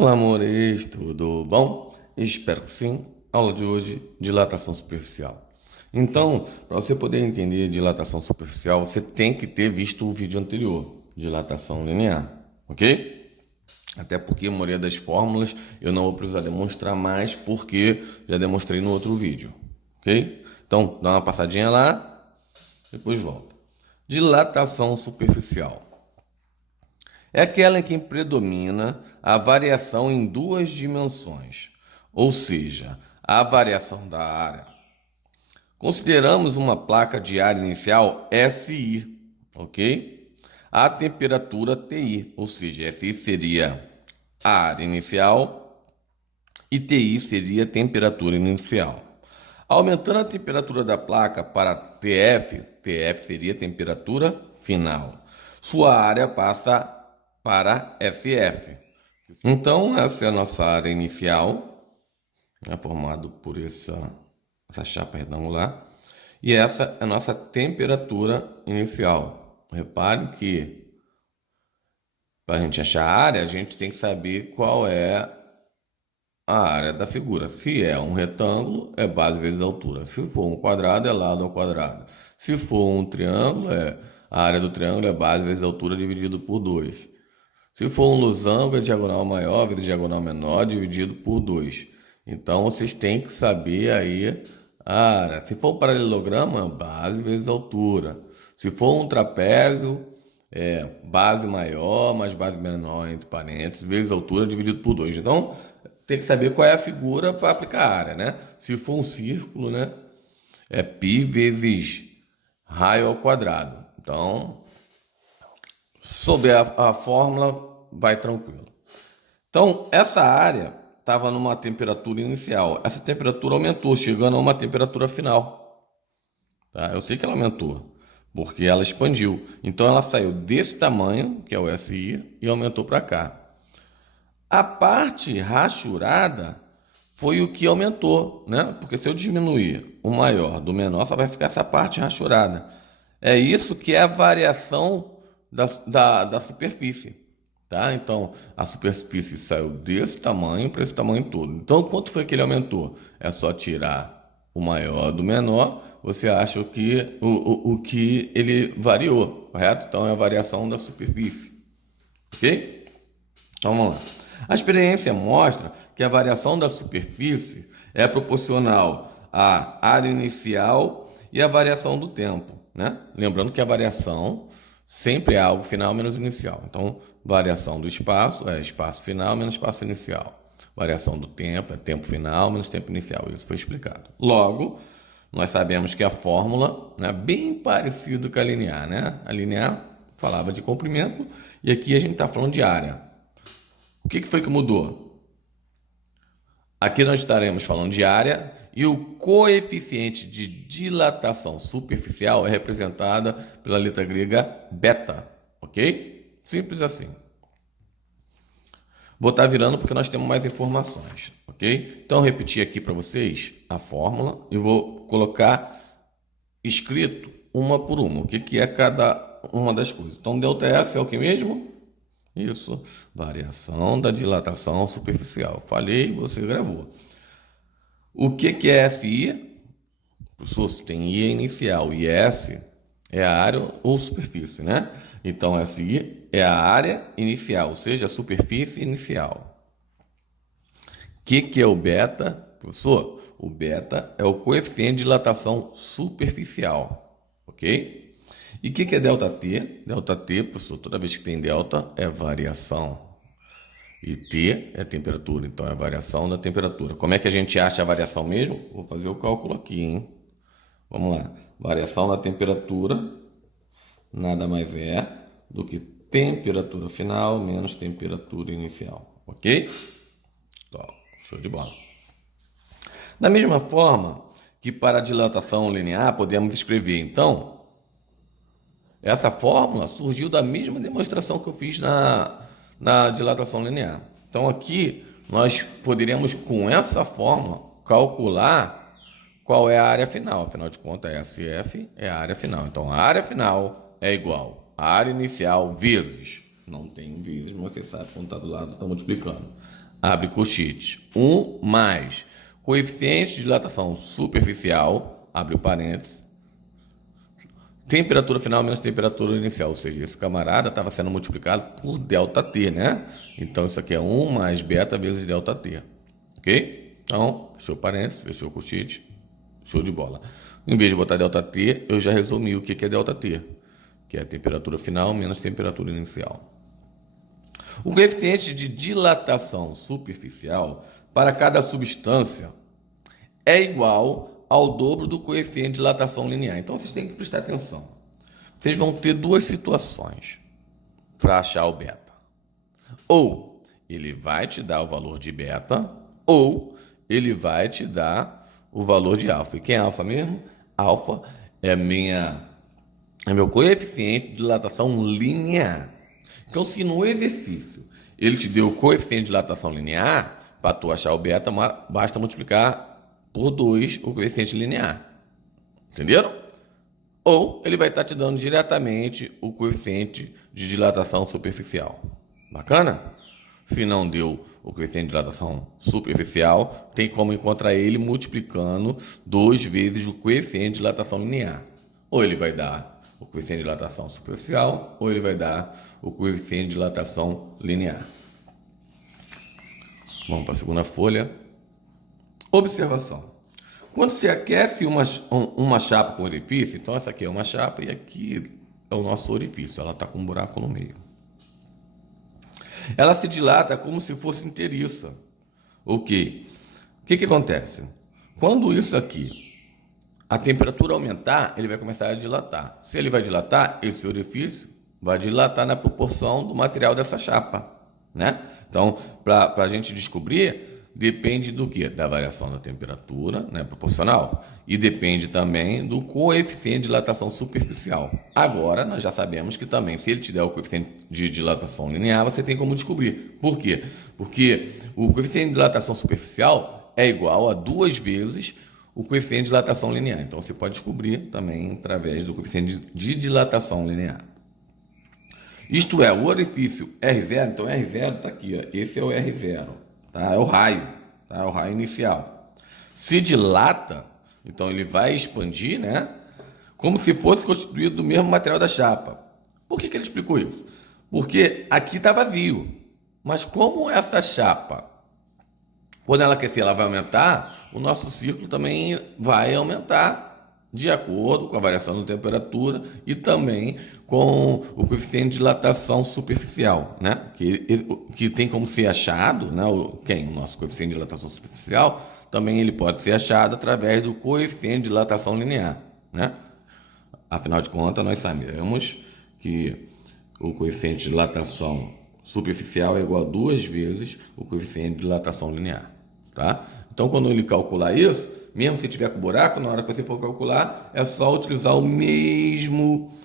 Olá, amores, tudo bom? Espero que sim. Aula de hoje, dilatação superficial. Então, para você poder entender dilatação superficial, você tem que ter visto o vídeo anterior, dilatação linear, ok? Até porque a maioria das fórmulas eu não vou precisar demonstrar mais, porque já demonstrei no outro vídeo, ok? Então, dá uma passadinha lá, depois volta. Dilatação superficial é aquela em que predomina a variação em duas dimensões, ou seja, a variação da área. Consideramos uma placa de área inicial SI, ok? A temperatura TI, ou seja, SI seria a área inicial e TI seria a temperatura inicial. Aumentando a temperatura da placa para TF seria a temperatura final. Sua área passa para FF. Então, essa é a nossa área inicial, formado por essa chapa retangular. E essa é a nossa temperatura inicial. Repare que, para a gente achar a área, a gente tem que saber qual é a área da figura. Se é um retângulo, é base vezes altura. Se for um quadrado, é lado ao quadrado. Se for um triângulo, a área do triângulo é base vezes altura dividido por 2. Se for um losango, é diagonal maior vezes diagonal menor dividido por 2. Então, vocês têm que saber aí a área. Se for um paralelograma, base vezes altura. Se for um trapézio, base maior mais base menor, entre parênteses, vezes altura dividido por 2. Então, tem que saber qual é a figura para aplicar a área, né? Se for um círculo, né? É π vezes raio ao quadrado. Então, souber a fórmula, vai tranquilo. Então, essa área estava numa temperatura inicial. Essa temperatura aumentou, chegando a uma temperatura final. Tá? Eu sei que ela aumentou, porque ela expandiu. Então, ela saiu desse tamanho, que é o SI, e aumentou para cá. A parte rachurada foi o que aumentou, né? Porque se eu diminuir o maior do menor, só vai ficar essa parte rachurada. É isso que é a variação da superfície, tá? Então, a superfície saiu desse tamanho para esse tamanho todo. Então, quanto foi que ele aumentou? É só tirar o maior do menor, você acha o que ele variou, correto? Então, é a variação da superfície, ok? Então, vamos lá. A experiência mostra que a variação da superfície é proporcional à área inicial e à variação do tempo, né? Lembrando que a variação sempre é algo final menos inicial. Então, variação do espaço é espaço final menos espaço inicial. Variação do tempo é tempo final menos tempo inicial. Isso foi explicado. Logo, nós sabemos que a fórmula é bem parecida com a linear, né? A linear falava de comprimento e aqui a gente está falando de área. O que foi que mudou? Aqui nós estaremos falando de área e o coeficiente de dilatação superficial é representada pela letra grega beta, ok? Simples assim. Vou estar virando porque nós temos mais informações, ok? Então, repetir aqui para vocês a fórmula e vou colocar escrito uma por uma, o que é cada uma das coisas. Então, ΔF é o que mesmo? Isso, variação da dilatação superficial. Falei, você gravou. O que é SI? Professor, se tem I é inicial e S é a área ou superfície, né? Então, SI é a área inicial, ou seja, a superfície inicial. O que é o beta? Professor, o beta é o coeficiente de dilatação superficial, ok? E o que é ΔT? ΔT, professor, toda vez que tem delta é variação. E T é temperatura, então é a variação da temperatura. Como é que a gente acha a variação mesmo? Vou fazer o cálculo aqui, hein? Vamos lá. Variação da temperatura nada mais é do que temperatura final menos temperatura inicial, ok? Então, show de bola. Da mesma forma que para a dilatação linear podemos escrever, então, essa fórmula surgiu da mesma demonstração que eu fiz na dilatação linear. Então, aqui nós poderíamos, com essa fórmula, calcular qual é a área final. Afinal de contas, SF é a área final. Então, a área final é igual à área inicial vezes Não tem vezes, mas você sabe quando está do lado, está multiplicando. Abre colchete. 1 mais coeficiente de dilatação superficial, abre o parênteses, temperatura final menos temperatura inicial, ou seja, esse camarada estava sendo multiplicado por ΔT, né? Então isso aqui é 1 mais beta vezes ΔT, ok? Então, fechou o parênteses, fechou o colchete, show de bola. Em vez de botar ΔT, eu já resumi o que é ΔT, que é a temperatura final menos temperatura inicial. O coeficiente de dilatação superficial para cada substância é igual ao dobro do coeficiente de dilatação linear. Então vocês têm que prestar atenção. Vocês vão ter duas situações para achar o beta. Ou ele vai te dar o valor de beta, ou ele vai te dar o valor de alfa. E quem é alfa mesmo? Alfa é meu coeficiente de dilatação linear. Então, se no exercício ele te deu o coeficiente de dilatação linear, para tu achar o beta, basta multiplicar por 2 o coeficiente linear. Entenderam? Ou ele vai estar te dando diretamente o coeficiente de dilatação superficial. Bacana? Se não deu o coeficiente de dilatação superficial, tem como encontrar ele multiplicando 2 vezes o coeficiente de dilatação linear. Ou ele vai dar o coeficiente de dilatação superficial, ou ele vai dar o coeficiente de dilatação linear. Vamos para a segunda folha. Observação. Quando se aquece uma chapa com orifício, então essa aqui é uma chapa e aqui é o nosso orifício, ela está com um buraco no meio. Ela se dilata como se fosse inteiriça. Ok. O que acontece? Quando isso aqui, a temperatura aumentar, ele vai começar a dilatar. Se ele vai dilatar, esse orifício vai dilatar na proporção do material dessa chapa, né? Então, para a gente descobrir, depende do quê? Da variação da temperatura, né, proporcional, e depende também do coeficiente de dilatação superficial. Agora, nós já sabemos que também, se ele te der o coeficiente de dilatação linear, você tem como descobrir. Por quê? Porque o coeficiente de dilatação superficial é igual a 2 vezes o coeficiente de dilatação linear. Então, você pode descobrir também através do coeficiente de dilatação linear. Isto é, o orifício R0, então R0 está aqui, ó, esse é o R0, tá? É o raio, tá? É o raio inicial. Se dilata, então ele vai expandir, né? Como se fosse constituído do mesmo material da chapa. Por que ele explicou isso? Porque aqui está vazio, mas como essa chapa, quando ela aquecer, ela vai aumentar, o nosso círculo também vai aumentar de acordo com a variação da temperatura e também com o coeficiente de dilatação superficial, né? Que tem como ser achado, né? O nosso coeficiente de dilatação superficial, também ele pode ser achado através do coeficiente de dilatação linear, né? Afinal de contas, nós sabemos que o coeficiente de dilatação superficial é igual a 2 vezes o coeficiente de dilatação linear, tá? Então, quando ele calcular isso, mesmo se tiver com buraco, na hora que você for calcular, é só utilizar o mesmo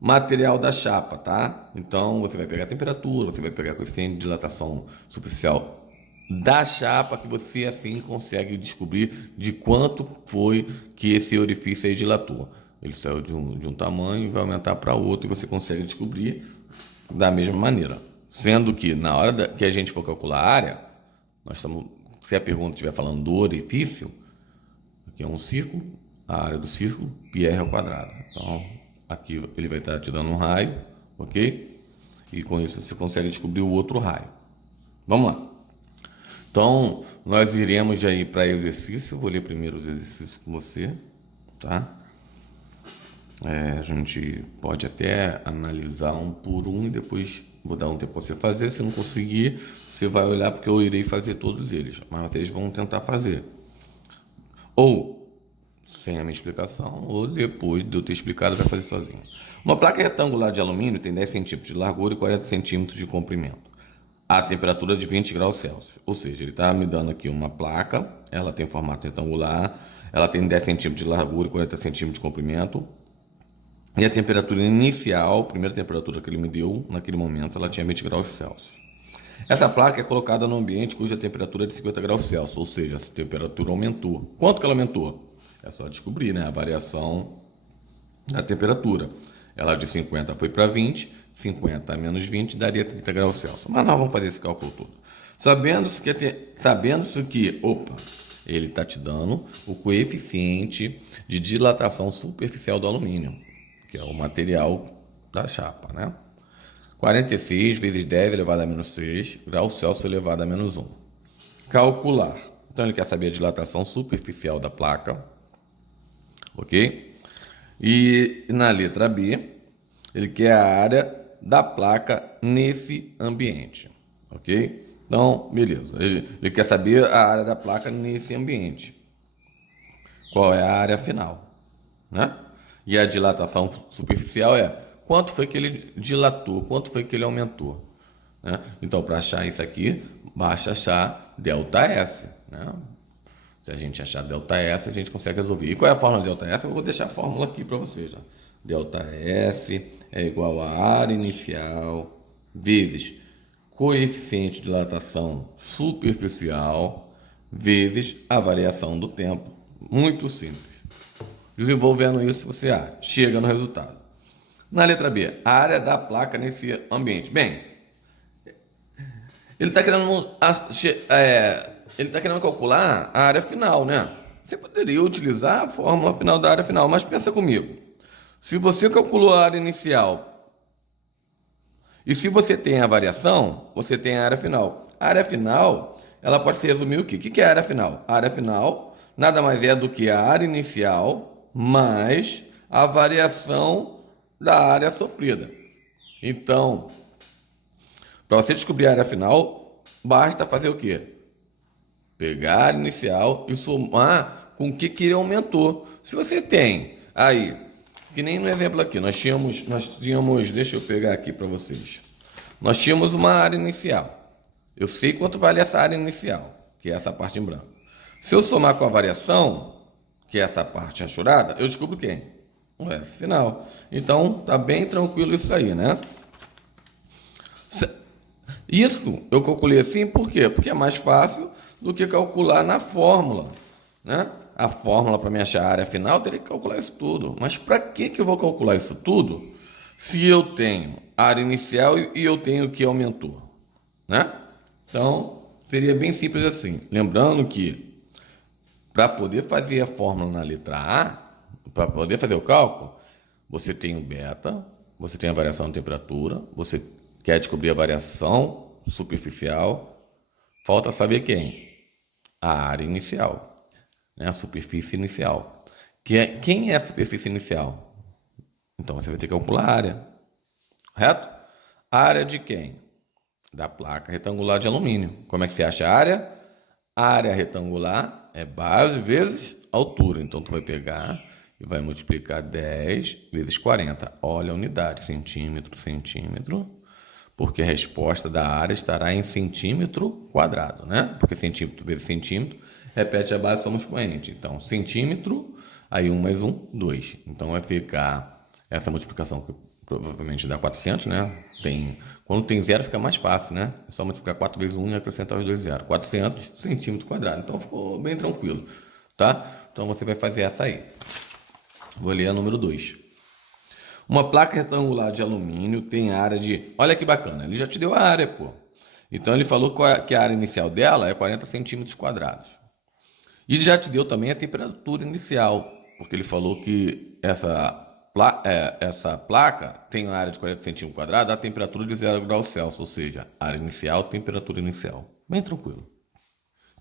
material da chapa, tá? Então, você vai pegar a temperatura, você vai pegar o coeficiente de dilatação superficial da chapa, que você assim consegue descobrir de quanto foi que esse orifício aí dilatou. Ele saiu de um tamanho e vai aumentar para outro, e você consegue descobrir da mesma maneira. Sendo que, na hora que a gente for calcular a área, se a pergunta estiver falando do orifício, aqui é um círculo, a área do círculo, πr ao quadrado. Então, aqui ele vai estar te dando um raio, ok? E com isso você consegue descobrir o outro raio. Vamos lá. Então, nós iremos já ir para exercício. Vou ler primeiro os exercícios com você, tá? A gente pode até analisar um por um e depois vou dar um tempo para você fazer. Se não conseguir, você vai olhar, porque eu irei fazer todos eles, mas vocês vão tentar fazer. Ou sem a minha explicação, ou depois de eu ter explicado, vai fazer sozinho. Uma placa retangular de alumínio tem 10 centímetros de largura e 40 centímetros de comprimento, a temperatura de 20 graus Celsius. Ou seja, ele está me dando aqui uma placa, ela tem formato retangular, ela tem 10 centímetros de largura e 40 centímetros de comprimento, e a temperatura inicial, a primeira temperatura que ele me deu naquele momento, ela tinha 20 graus Celsius. Essa placa é colocada no ambiente cuja temperatura é de 50 graus Celsius, ou seja, essa temperatura aumentou. Quanto que ela aumentou? É só descobrir, né? A variação da temperatura. Ela de 50 foi para 20, 50 menos 20 daria 30 graus Celsius. Mas nós vamos fazer esse cálculo todo. Sabendo-se que, ele está te dando o coeficiente de dilatação superficial do alumínio, que é o material da chapa, né? 46 vezes 10 elevado a menos 6 graus Celsius elevado a menos 1. Calcular. Então ele quer saber a dilatação superficial da placa, ok? E na letra B, ele quer a área da placa nesse ambiente, ok? Então, beleza. Ele quer saber a área da placa nesse ambiente. Qual é a área final, né? E a dilatação superficial é quanto foi que ele dilatou, quanto foi que ele aumentou, né? Então, para achar isso aqui, basta achar ΔS, né? Se a gente achar ΔS, a gente consegue resolver. E qual é a fórmula de ΔS? Eu vou deixar a fórmula aqui para vocês. ΔS é igual a área inicial vezes coeficiente de dilatação superficial vezes a variação do tempo. Muito simples. Desenvolvendo isso, você chega no resultado. Na letra B, a área da placa nesse ambiente. Bem, ele está querendo calcular a área final, né? Você poderia utilizar a fórmula final da área final, mas pensa comigo. Se você calculou a área inicial e se você tem a variação, você tem a área final. A área final, ela pode se resumir o quê? O que é a área final? A área final nada mais é do que a área inicial mais a variação da área sofrida. Então, para você descobrir a área final, basta fazer o quê? Pegar a área inicial e somar com o que ele aumentou. Se você tem aí, que nem no exemplo aqui, nós tínhamos, deixa eu pegar aqui para vocês. Nós tínhamos uma área inicial. Eu sei quanto vale essa área inicial, que é essa parte em branco. Se eu somar com a variação, que é essa parte achurada, eu descubro quem? O F final. Então, tá bem tranquilo isso aí, né? Isso eu calculei assim, por quê? Porque é mais fácil do que calcular na fórmula, né? A fórmula para me achar a área final, eu teria que calcular isso tudo. Mas para que eu vou calcular isso tudo se eu tenho a área inicial e eu tenho o que aumentou, né? Então, seria bem simples assim. Lembrando que para poder fazer a fórmula na letra A, para poder fazer o cálculo, você tem o beta, você tem a variação de temperatura, você quer descobrir a variação superficial, falta saber quem? A área inicial, né? A superfície inicial. Quem é a superfície inicial? Então você vai ter que calcular a área, correto? A área de quem? Da placa retangular de alumínio. Como é que você acha a área? A área retangular é base vezes altura. Então tu vai pegar e vai multiplicar 10 vezes 40. Olha a unidade, centímetro, centímetro. Porque a resposta da área estará em centímetro quadrado, né? Porque centímetro vezes centímetro, repete a base, somos expoente. Então, centímetro, aí 1 mais 1, 2. Então, vai ficar essa multiplicação que provavelmente dá 400, né? Quando tem zero, fica mais fácil, né? É só multiplicar 4 vezes 1 e acrescentar os dois zeros. 400 centímetro quadrado. Então, ficou bem tranquilo, tá? Então, você vai fazer essa aí. Vou ler a número 2. Uma placa retangular de alumínio tem área de... Olha que bacana, ele já te deu a área, pô. Então, ele falou que a área inicial dela é 40 centímetros quadrados. E já te deu também a temperatura inicial, porque ele falou que essa placa tem uma área de 40 centímetros quadrados, a temperatura de 0 graus Celsius, ou seja, área inicial, temperatura inicial. Bem tranquilo.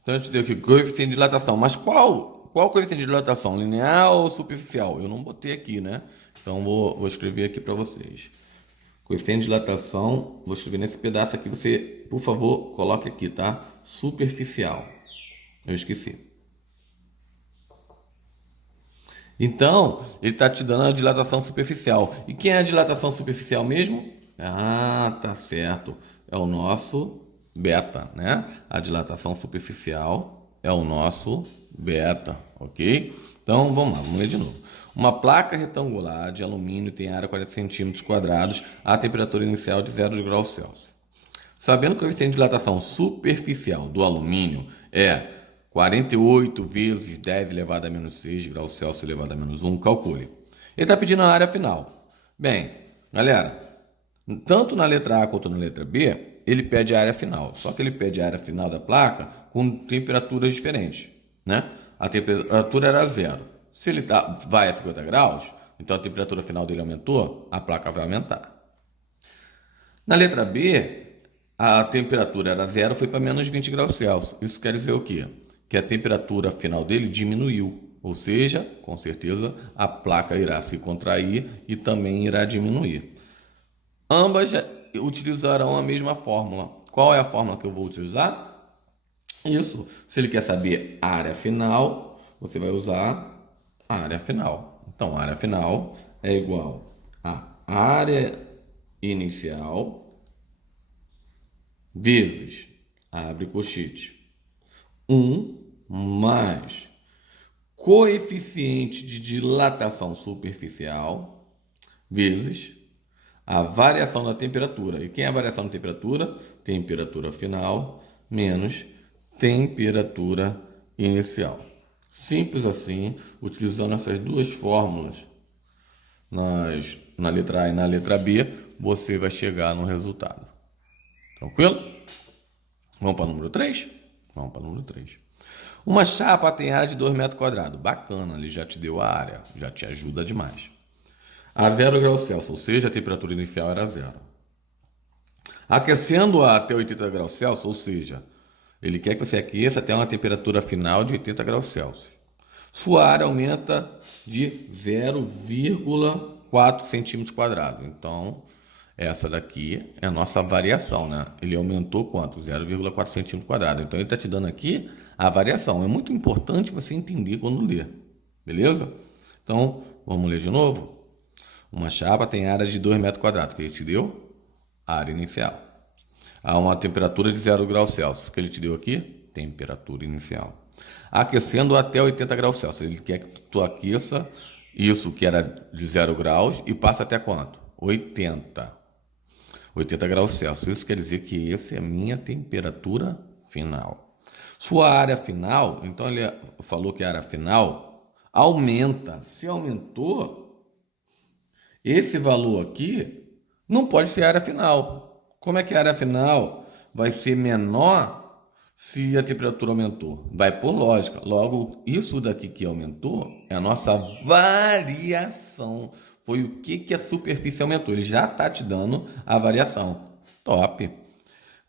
Então, eu te deu aqui coeficiente de dilatação. Mas qual coeficiente de dilatação? Linear ou superficial? Eu não botei aqui, né? Então, vou escrever aqui para vocês. Coeficiente de dilatação, vou escrever nesse pedaço aqui. Você, por favor, coloque aqui, tá? Superficial. Eu esqueci. Então, ele está te dando a dilatação superficial. E quem é a dilatação superficial mesmo? Ah, tá certo. É o nosso beta, né? A dilatação superficial é o nosso beta, ok? Então, vamos lá, vamos ler de novo. Uma placa retangular de alumínio tem área 40 centímetros quadrados, a temperatura inicial de 0 graus Celsius. Sabendo que o coeficiente de dilatação superficial do alumínio é 48 vezes 10 elevado a menos 6 graus Celsius elevado a menos 1, calcule. Ele está pedindo a área final. Bem, galera, Tanto na letra A quanto na letra B, ele pede a área final. Só que ele pede a área final da placa com temperaturas diferentes, né? A temperatura era zero. Se ele vai a 50 graus, então a temperatura final dele aumentou, a placa vai aumentar. Na letra B, a temperatura era zero, foi para menos 20 graus Celsius. Isso quer dizer o quê? Que a temperatura final dele diminuiu. Ou seja, com certeza, a placa irá se contrair e também irá diminuir. Ambas utilizarão a mesma fórmula. Qual é a fórmula que eu vou utilizar? Isso, se ele quer saber a área final, você vai usar a área final. Então, a área final é igual a área inicial vezes, abre colchete, 1 mais coeficiente de dilatação superficial vezes a variação da temperatura. E quem é a variação da temperatura? Temperatura final menos temperatura inicial. Simples assim, utilizando essas duas fórmulas na letra A e na letra B, você vai chegar no resultado. Tranquilo? Vamos para o número 3? Vamos para o número 3. Uma chapa tem área de 2 metros quadrados. Bacana, ele já te deu a área, já te ajuda demais. A 0 graus Celsius, ou seja, a temperatura inicial era zero. Aquecendo-a até 80 graus Celsius, ou seja, ele quer que você aqueça até uma temperatura final de 80 graus Celsius. Sua área aumenta de 0,4 centímetros quadrados. Então, essa daqui é a nossa variação, né? Ele aumentou quanto? 0,4 centímetros quadrados. Então, ele está te dando aqui a variação. É muito importante você entender quando ler. Beleza? Então, vamos ler de novo? Uma chapa tem área de 2 metros quadrados, que ele te deu a área inicial. A uma temperatura de 0 graus Celsius, que ele te deu aqui, temperatura inicial. Aquecendo até 80 graus Celsius, ele quer que tu aqueça isso que era de 0 graus e passa até quanto? 80 graus Celsius. Isso quer dizer que essa é a minha temperatura final. Sua área final, então ele falou que a área final aumenta. Se aumentou, esse valor aqui não pode ser a área final. Como é que a área final vai ser menor se a temperatura aumentou? Vai por lógica. Logo, isso daqui que aumentou é a nossa variação. Foi o que a superfície aumentou. Ele já está te dando a variação. Top!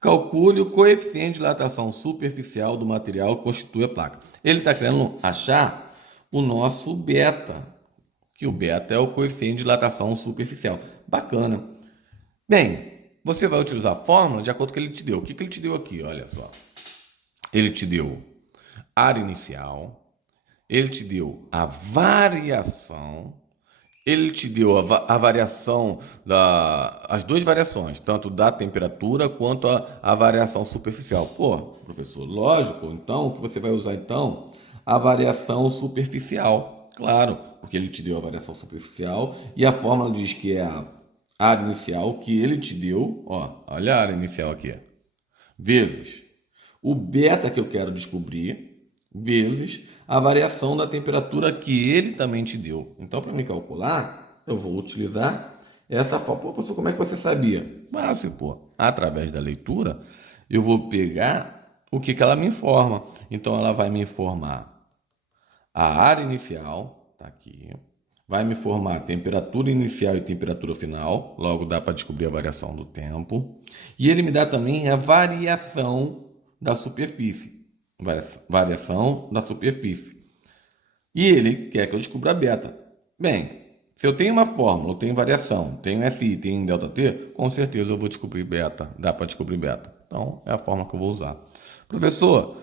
Calcule o coeficiente de dilatação superficial do material que constitui a placa. Ele está querendo achar o nosso beta, que o beta é o coeficiente de dilatação superficial. Bacana. Bem, você vai utilizar a fórmula de acordo com o que ele te deu. O que ele te deu aqui? Olha só. Ele te deu área inicial, ele te deu a variação, ele te deu a variação, as duas variações, tanto da temperatura quanto a variação superficial. Pô, professor, lógico, então, o que você vai usar então? A variação superficial, claro, porque ele te deu a variação superficial e a fórmula diz que é a área inicial que ele te deu, ó, olha a área inicial aqui, vezes o beta que eu quero descobrir, vezes a variação da temperatura que ele também te deu. Então, para me calcular, eu vou utilizar essa fórmula. Pô, professor, como é que você sabia? Fácil, pô. Através da leitura, eu vou pegar o que ela me informa. Então, ela vai me informar a área inicial, tá aqui. Vai me informar a temperatura inicial e temperatura final. Logo, dá para descobrir a variação do tempo. E ele me dá também a variação da superfície. Variação da superfície. E ele quer que eu descubra a beta. Bem, se eu tenho uma fórmula, eu tenho variação, tenho SI, tenho ΔT, com certeza eu vou descobrir beta. Dá para descobrir beta. Então, é a fórmula que eu vou usar. Professor,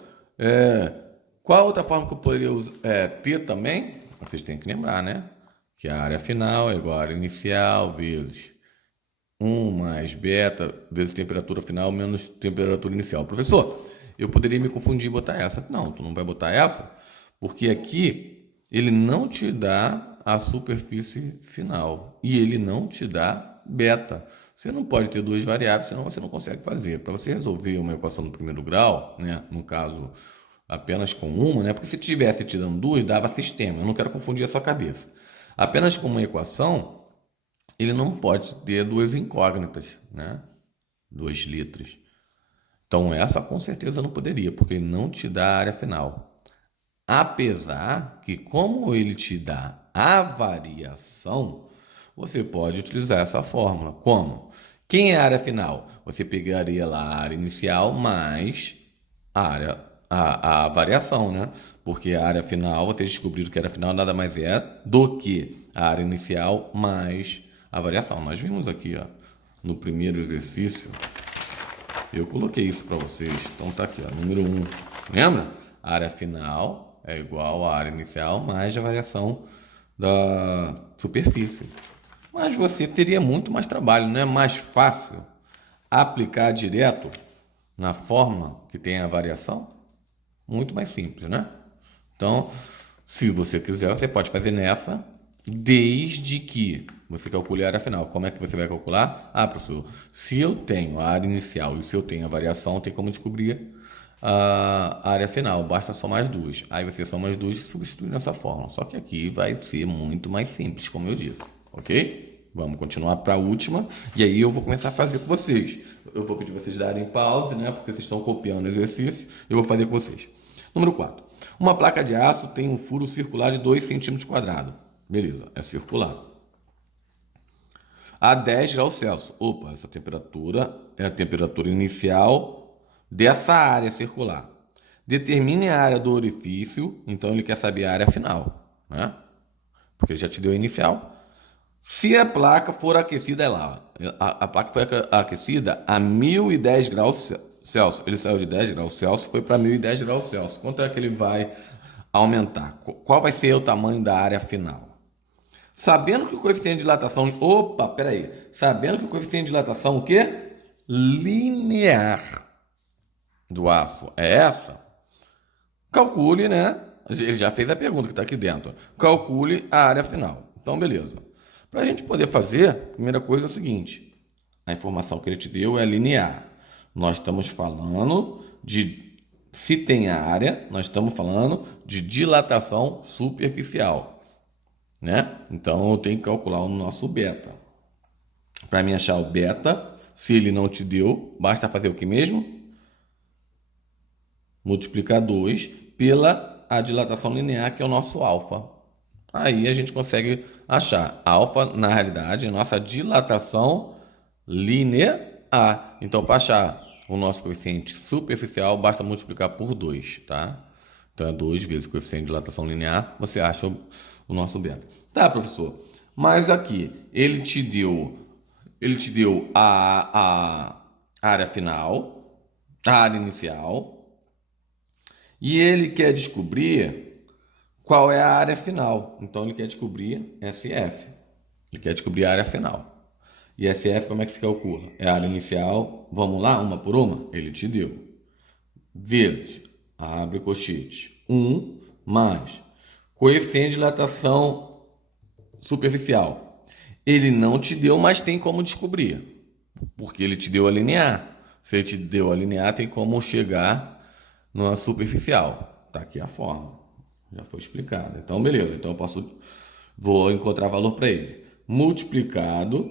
qual outra forma que eu poderia ter também? Vocês têm que lembrar, né? Que a área final é igual a área inicial vezes 1 mais beta vezes temperatura final menos temperatura inicial. Professor, eu poderia me confundir e botar essa. Não, tu não vai botar essa, porque aqui ele não te dá a superfície final e ele não te dá beta. Você não pode ter duas variáveis, senão você não consegue fazer. Para você resolver uma equação no primeiro grau, né, no caso apenas com uma, né, porque se tivesse te dando duas, dava sistema. Eu não quero confundir a sua cabeça. Apenas com uma equação, ele não pode ter duas incógnitas, né? 2 litros. Então essa com certeza não poderia, porque ele não te dá a área final. Apesar que, como ele te dá a variação, você pode utilizar essa fórmula. Como? Quem é a área final? Você pegaria lá a área inicial mais a variação, né? Porque a área final, vocês descobriram que a área final nada mais é do que a área inicial mais a variação. Nós vimos aqui, ó, no primeiro exercício, eu coloquei isso para vocês. Então tá aqui, ó, número 1. Lembra? A área final é igual à área inicial mais a variação da superfície. Mas você teria muito mais trabalho, não é mais fácil aplicar direto na forma que tem a variação? Muito mais simples, né? Então, se você quiser, você pode fazer nessa, desde que você calcule a área final. Como é que você vai calcular? Ah, professor, se eu tenho a área inicial e se eu tenho a variação, tem como descobrir a área final. Basta somar as duas. Aí você soma as duas e substitui nessa fórmula. Só que aqui vai ser muito mais simples, como eu disse. Ok? Vamos continuar para a última. E aí eu vou começar a fazer com vocês. Eu vou pedir vocês darem pause, né? Porque vocês estão copiando o exercício. Eu vou fazer com vocês. Número 4. Uma placa de aço tem um furo circular de 2 centímetros quadrados. Beleza, é circular. A 10 graus Celsius. Opa, essa temperatura é a temperatura inicial dessa área circular. Determine a área do orifício, então ele quer saber a área final, né? Porque ele já te deu a inicial. Se a placa for aquecida, é lá. A placa foi aquecida a 1010 graus Celsius. Ele saiu de 10 graus Celsius, foi para 1010 graus Celsius. Quanto é que ele vai aumentar? Qual vai ser o tamanho da área final? Sabendo que o coeficiente de dilatação... Opa, peraí. Sabendo que o coeficiente de dilatação o quê? Linear do aço é essa? Calcule, né? Ele já fez a pergunta que está aqui dentro. Calcule a área final. Então, beleza. Para a gente poder fazer, a primeira coisa é o seguinte. A informação que ele te deu é linear. Nós estamos falando de... Se tem área, nós estamos falando de dilatação superficial, né? Então, eu tenho que calcular o nosso beta. Para mim achar o beta, se ele não te deu, basta fazer o que mesmo? Multiplicar 2 pela a dilatação linear, que é o nosso alfa. Aí a gente consegue achar alfa, na realidade, a nossa dilatação linear. Então, para achar o nosso coeficiente superficial, basta multiplicar por 2, tá? Então, é 2 vezes o coeficiente de dilatação linear, você acha o nosso beta. Tá, professor, mas aqui, ele te deu a área final, a área inicial, e ele quer descobrir qual é a área final. Então, ele quer descobrir SF. Ele quer descobrir a área final. E SF, como é que se calcula? É a área inicial, vamos lá, uma por uma? Ele te deu. Vezes, abre colchete, 1 mais coeficiente de dilatação superficial. Ele não te deu, mas tem como descobrir. Porque ele te deu a linear. Se ele te deu a linear, tem como chegar na superficial. Tá aqui a forma. Já foi explicado. Então, beleza. Então, vou encontrar valor para ele. Multiplicado,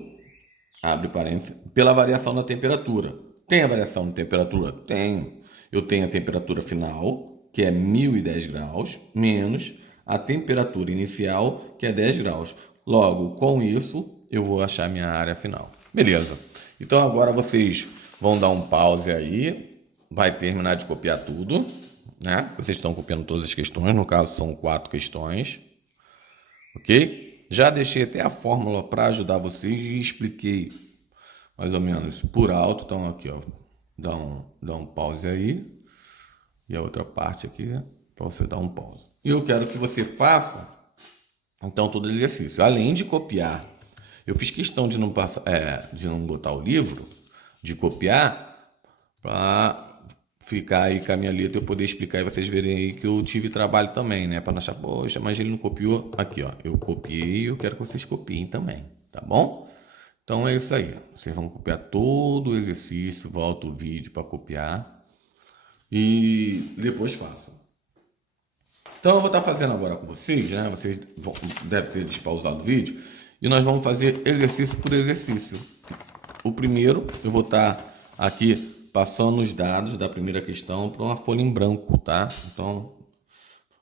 abre parênteses, pela variação da temperatura. Tem a variação de temperatura? Tenho. Eu tenho a temperatura final, que é 1010 graus, menos a temperatura inicial, que é 10 graus. Logo, com isso, eu vou achar minha área final. Beleza. Então, agora vocês vão dar um pause aí. Vai terminar de copiar tudo, né? Vocês estão copiando todas as questões. No caso, são 4 questões. Ok? Já deixei até a fórmula para ajudar vocês e expliquei mais ou menos por alto. Então, aqui, ó, dá um pause aí. E a outra parte aqui, para você dar um pause. E eu quero que você faça, então, todo o exercício. Além de copiar, eu fiz questão de não botar o livro, de copiar, para ficar aí com a minha letra, eu poder explicar e vocês verem aí que eu tive trabalho também, né? Para não achar, poxa, mas ele não copiou. Aqui, ó, eu copiei e eu quero que vocês copiem também, tá bom? Então é isso aí. Vocês vão copiar todo o exercício, volta o vídeo para copiar e depois façam. Então eu vou estar fazendo agora com vocês, né? Vocês devem ter despausado o vídeo. e nós vamos fazer exercício por exercício. O primeiro, eu vou estar aqui passando os dados da primeira questão para uma folha em branco, tá? Então,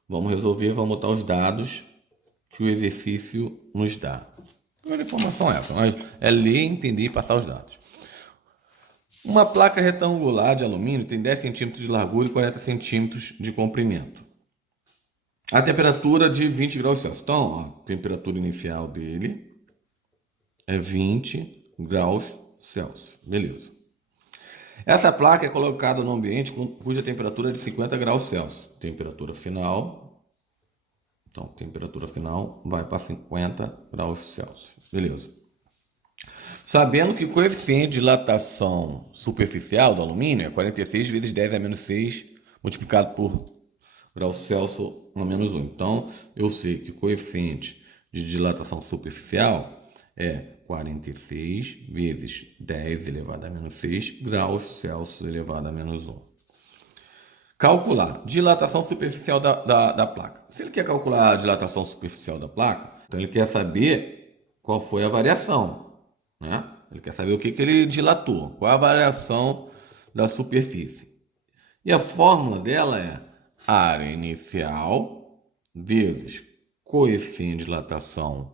vamos resolver, vamos botar os dados que o exercício nos dá. A primeira informação é essa, mas é ler, entender e passar os dados. Uma placa retangular de alumínio tem 10 centímetros de largura e 40 centímetros de comprimento. A temperatura de 20 graus Celsius. Então, ó, a temperatura inicial dele é 20 graus Celsius. Beleza. Essa placa é colocada no ambiente cuja temperatura é de 50 graus Celsius. Temperatura final. Então, temperatura final vai para 50 graus Celsius. Beleza. Sabendo que o coeficiente de dilatação superficial do alumínio é 46 vezes 10 a menos 6 multiplicado por graus Celsius a menos 1. Então, eu sei que o coeficiente de dilatação superficial é 46 vezes 10 elevado a menos 6 graus Celsius elevado a menos 1. Calcular dilatação superficial da placa. Se ele quer calcular a dilatação superficial da placa, então ele quer saber qual foi a variação, né? Ele quer saber o que ele dilatou, qual a variação da superfície. E a fórmula dela é área inicial vezes coeficiente de dilatação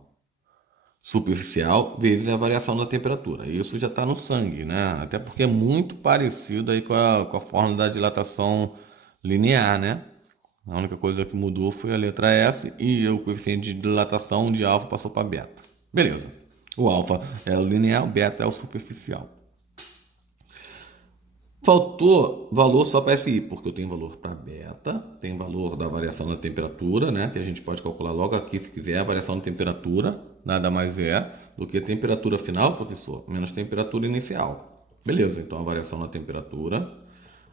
superficial vezes a variação da temperatura. Isso já está no sangue, né? Até porque é muito parecido aí com a fórmula da dilatação linear, né? A única coisa que mudou foi a letra S e o coeficiente de dilatação de alfa passou para beta. Beleza. O alfa é o linear, o beta é o superficial. Faltou valor só para FI, porque eu tenho valor para beta, tem valor da variação da temperatura, né? Que a gente pode calcular logo aqui se quiser. A variação da temperatura nada mais é do que a temperatura final, professor, menos temperatura inicial. Beleza, então a variação da temperatura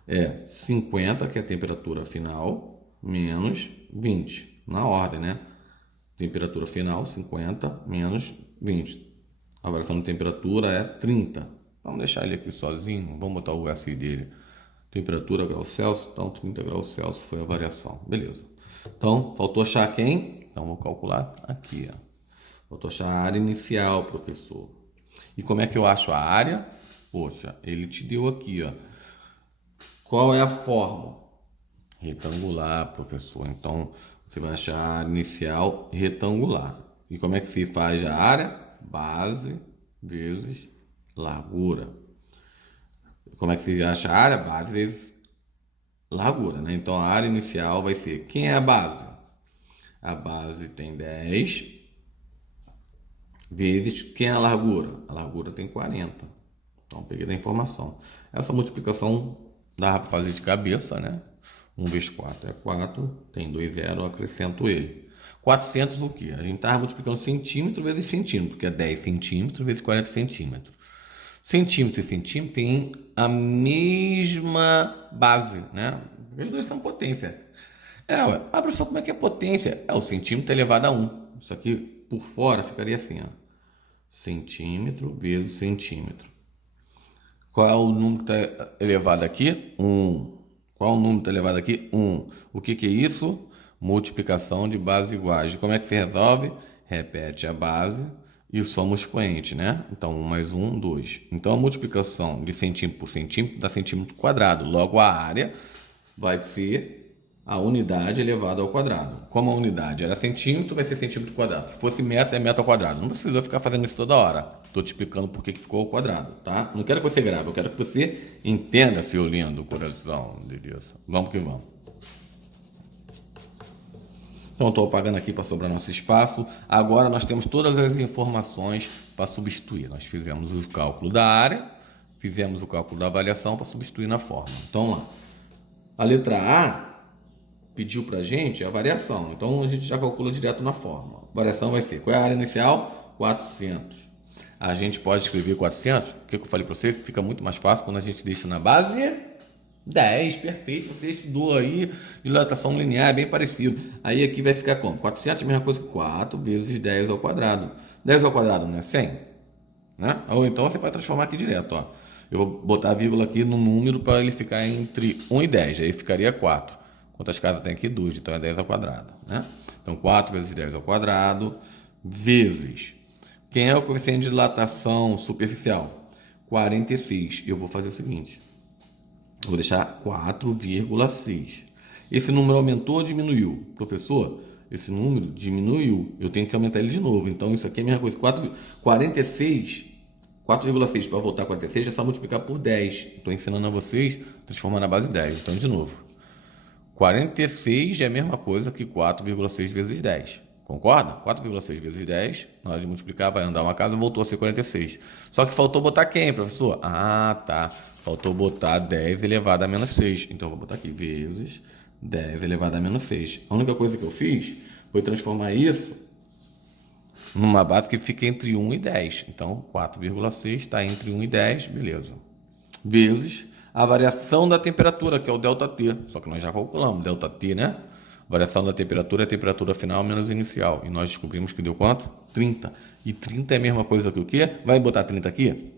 é 50, que é a temperatura final, menos 20, na ordem, né? Temperatura final, 50, menos 20. A variação de temperatura é 30. Vamos deixar ele aqui sozinho, vamos botar o SI dele. Temperatura, graus Celsius, então 30 graus Celsius foi a variação. Beleza. Então, faltou achar quem? Então, vou calcular aqui, ó. Faltou achar a área inicial, professor. E como é que eu acho a área? Poxa, ele te deu aqui, ó. Qual é a fórmula? Retangular, professor. Então, você vai achar a área inicial retangular. E como é que se faz a área? Base vezes largura. Como é que se acha a área? Base vezes largura, né? Então, a área inicial vai ser... Quem é a base? A base tem 10 vezes... Quem é a largura? A largura tem 40. Então, peguei da informação. Essa multiplicação dá para fazer de cabeça, né? 1 vezes 4 é 4, tem 2 zeros, eu acrescento ele. 400 o quê? A gente está multiplicando centímetro vezes centímetro, que é 10 centímetros vezes 40 centímetros. Centímetro e centímetro têm a mesma base, né? Eles dois são potência. Mas professor, como é que é potência? É o centímetro elevado a 1. Isso aqui por fora ficaria assim, ó. Centímetro vezes centímetro. Qual é o número que está elevado aqui? 1. Qual é o número que está elevado aqui? 1. O que é isso? Multiplicação de bases iguais. Como é que se resolve? Repete a base e soma os expoentes, né? Então, 1 mais 1, 2. Então, a multiplicação de centímetro por centímetro dá centímetro quadrado. Logo, a área vai ser a unidade elevada ao quadrado. Como a unidade era centímetro, vai ser centímetro quadrado. Se fosse metro, é metro ao quadrado. Não precisa ficar fazendo isso toda hora. Estou te explicando por que ficou ao quadrado, tá? Não quero que você grave, eu quero que você entenda, seu lindo coração de Deus. Vamos que vamos. Então, estou apagando aqui para sobrar nosso espaço. Agora, nós temos todas as informações para substituir. Nós fizemos o cálculo da área, fizemos o cálculo da variação para substituir na fórmula. Então, lá. A letra A pediu para a gente a variação. Então, a gente já calcula direto na fórmula. A variação vai ser, qual é a área inicial? 400. A gente pode escrever 400. O que eu falei para você? Que fica muito mais fácil quando a gente deixa na base 10. Perfeito. Você estudou aí, dilatação linear, é bem parecido. Aí aqui vai ficar como? 400 é a mesma coisa que 4 vezes 10 ao quadrado. 10 ao quadrado não é 100? Né? Ou então você pode transformar aqui direto. Ó. Eu vou botar a vírgula aqui no número para ele ficar entre 1 e 10. Aí ficaria 4. Quantas casas tem aqui? 2, então é 10 ao quadrado, né? Então, 4 vezes 10 ao quadrado, vezes Quem é o coeficiente de dilatação superficial? 46. Eu vou fazer o seguinte. Eu vou deixar 4,6. Esse número aumentou ou diminuiu? Professor, esse número diminuiu. Eu tenho que aumentar ele de novo. Então, isso aqui é a mesma coisa. 46, 4,6 para voltar a 46 é só multiplicar por 10. Estou ensinando a vocês transformar na base 10. Então, de novo. 46 é a mesma coisa que 4,6 vezes 10. Concorda? 4,6 vezes 10, na hora de multiplicar, vai andar uma casa, voltou a ser 46. Só que faltou botar quem, professor? Ah, tá. Faltou botar 10 elevado a menos 6. Então, eu vou botar aqui, vezes 10 elevado a menos 6. A única coisa que eu fiz foi transformar isso numa base que fica entre 1 e 10. Então, 4,6 está entre 1 e 10, beleza. Vezes a variação da temperatura, que é o ΔT. Só que nós já calculamos, ΔT, né? Variação da temperatura é a temperatura final menos inicial. E nós descobrimos que deu quanto? 30. E 30 é a mesma coisa que o quê? Vai botar 30 aqui?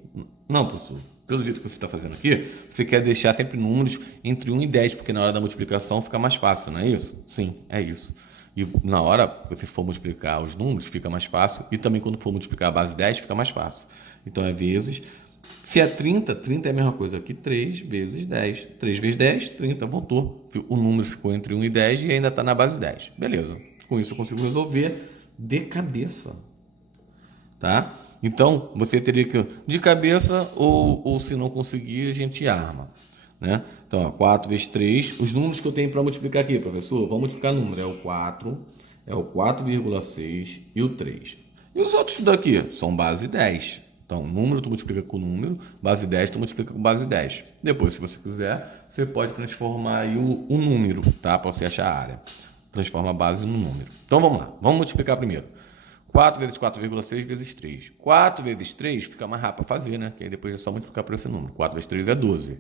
Não, professor. Pelo jeito que você está fazendo aqui, você quer deixar sempre números entre 1 e 10, porque na hora da multiplicação fica mais fácil, não é isso? Sim, é isso. E na hora que você for multiplicar os números, fica mais fácil. E também quando for multiplicar a base 10, fica mais fácil. Então é vezes. Se é 30, 30 é a mesma coisa que 3 vezes 10. 3 vezes 10, 30, voltou. O número ficou entre 1 e 10 e ainda está na base 10. Beleza. Com isso eu consigo resolver de cabeça. Tá? Então, você teria que de cabeça ou se não conseguir, a gente arma. Né? Então, ó, 4 vezes 3. Os números que eu tenho para multiplicar aqui, professor, vamos multiplicar número. É o 4, é o 4,6 e o 3. E os outros daqui são base 10. Então, número tu multiplica com número, base 10 tu multiplica com base 10. Depois, se você quiser, você pode transformar aí o número, tá? Para você achar a área. Transforma a base no número. Então, vamos lá. Vamos multiplicar primeiro. 4 vezes 4,6 vezes 3. 4 vezes 3 fica mais rápido para fazer, né? Que aí depois é só multiplicar por esse número. 4 vezes 3 é 12.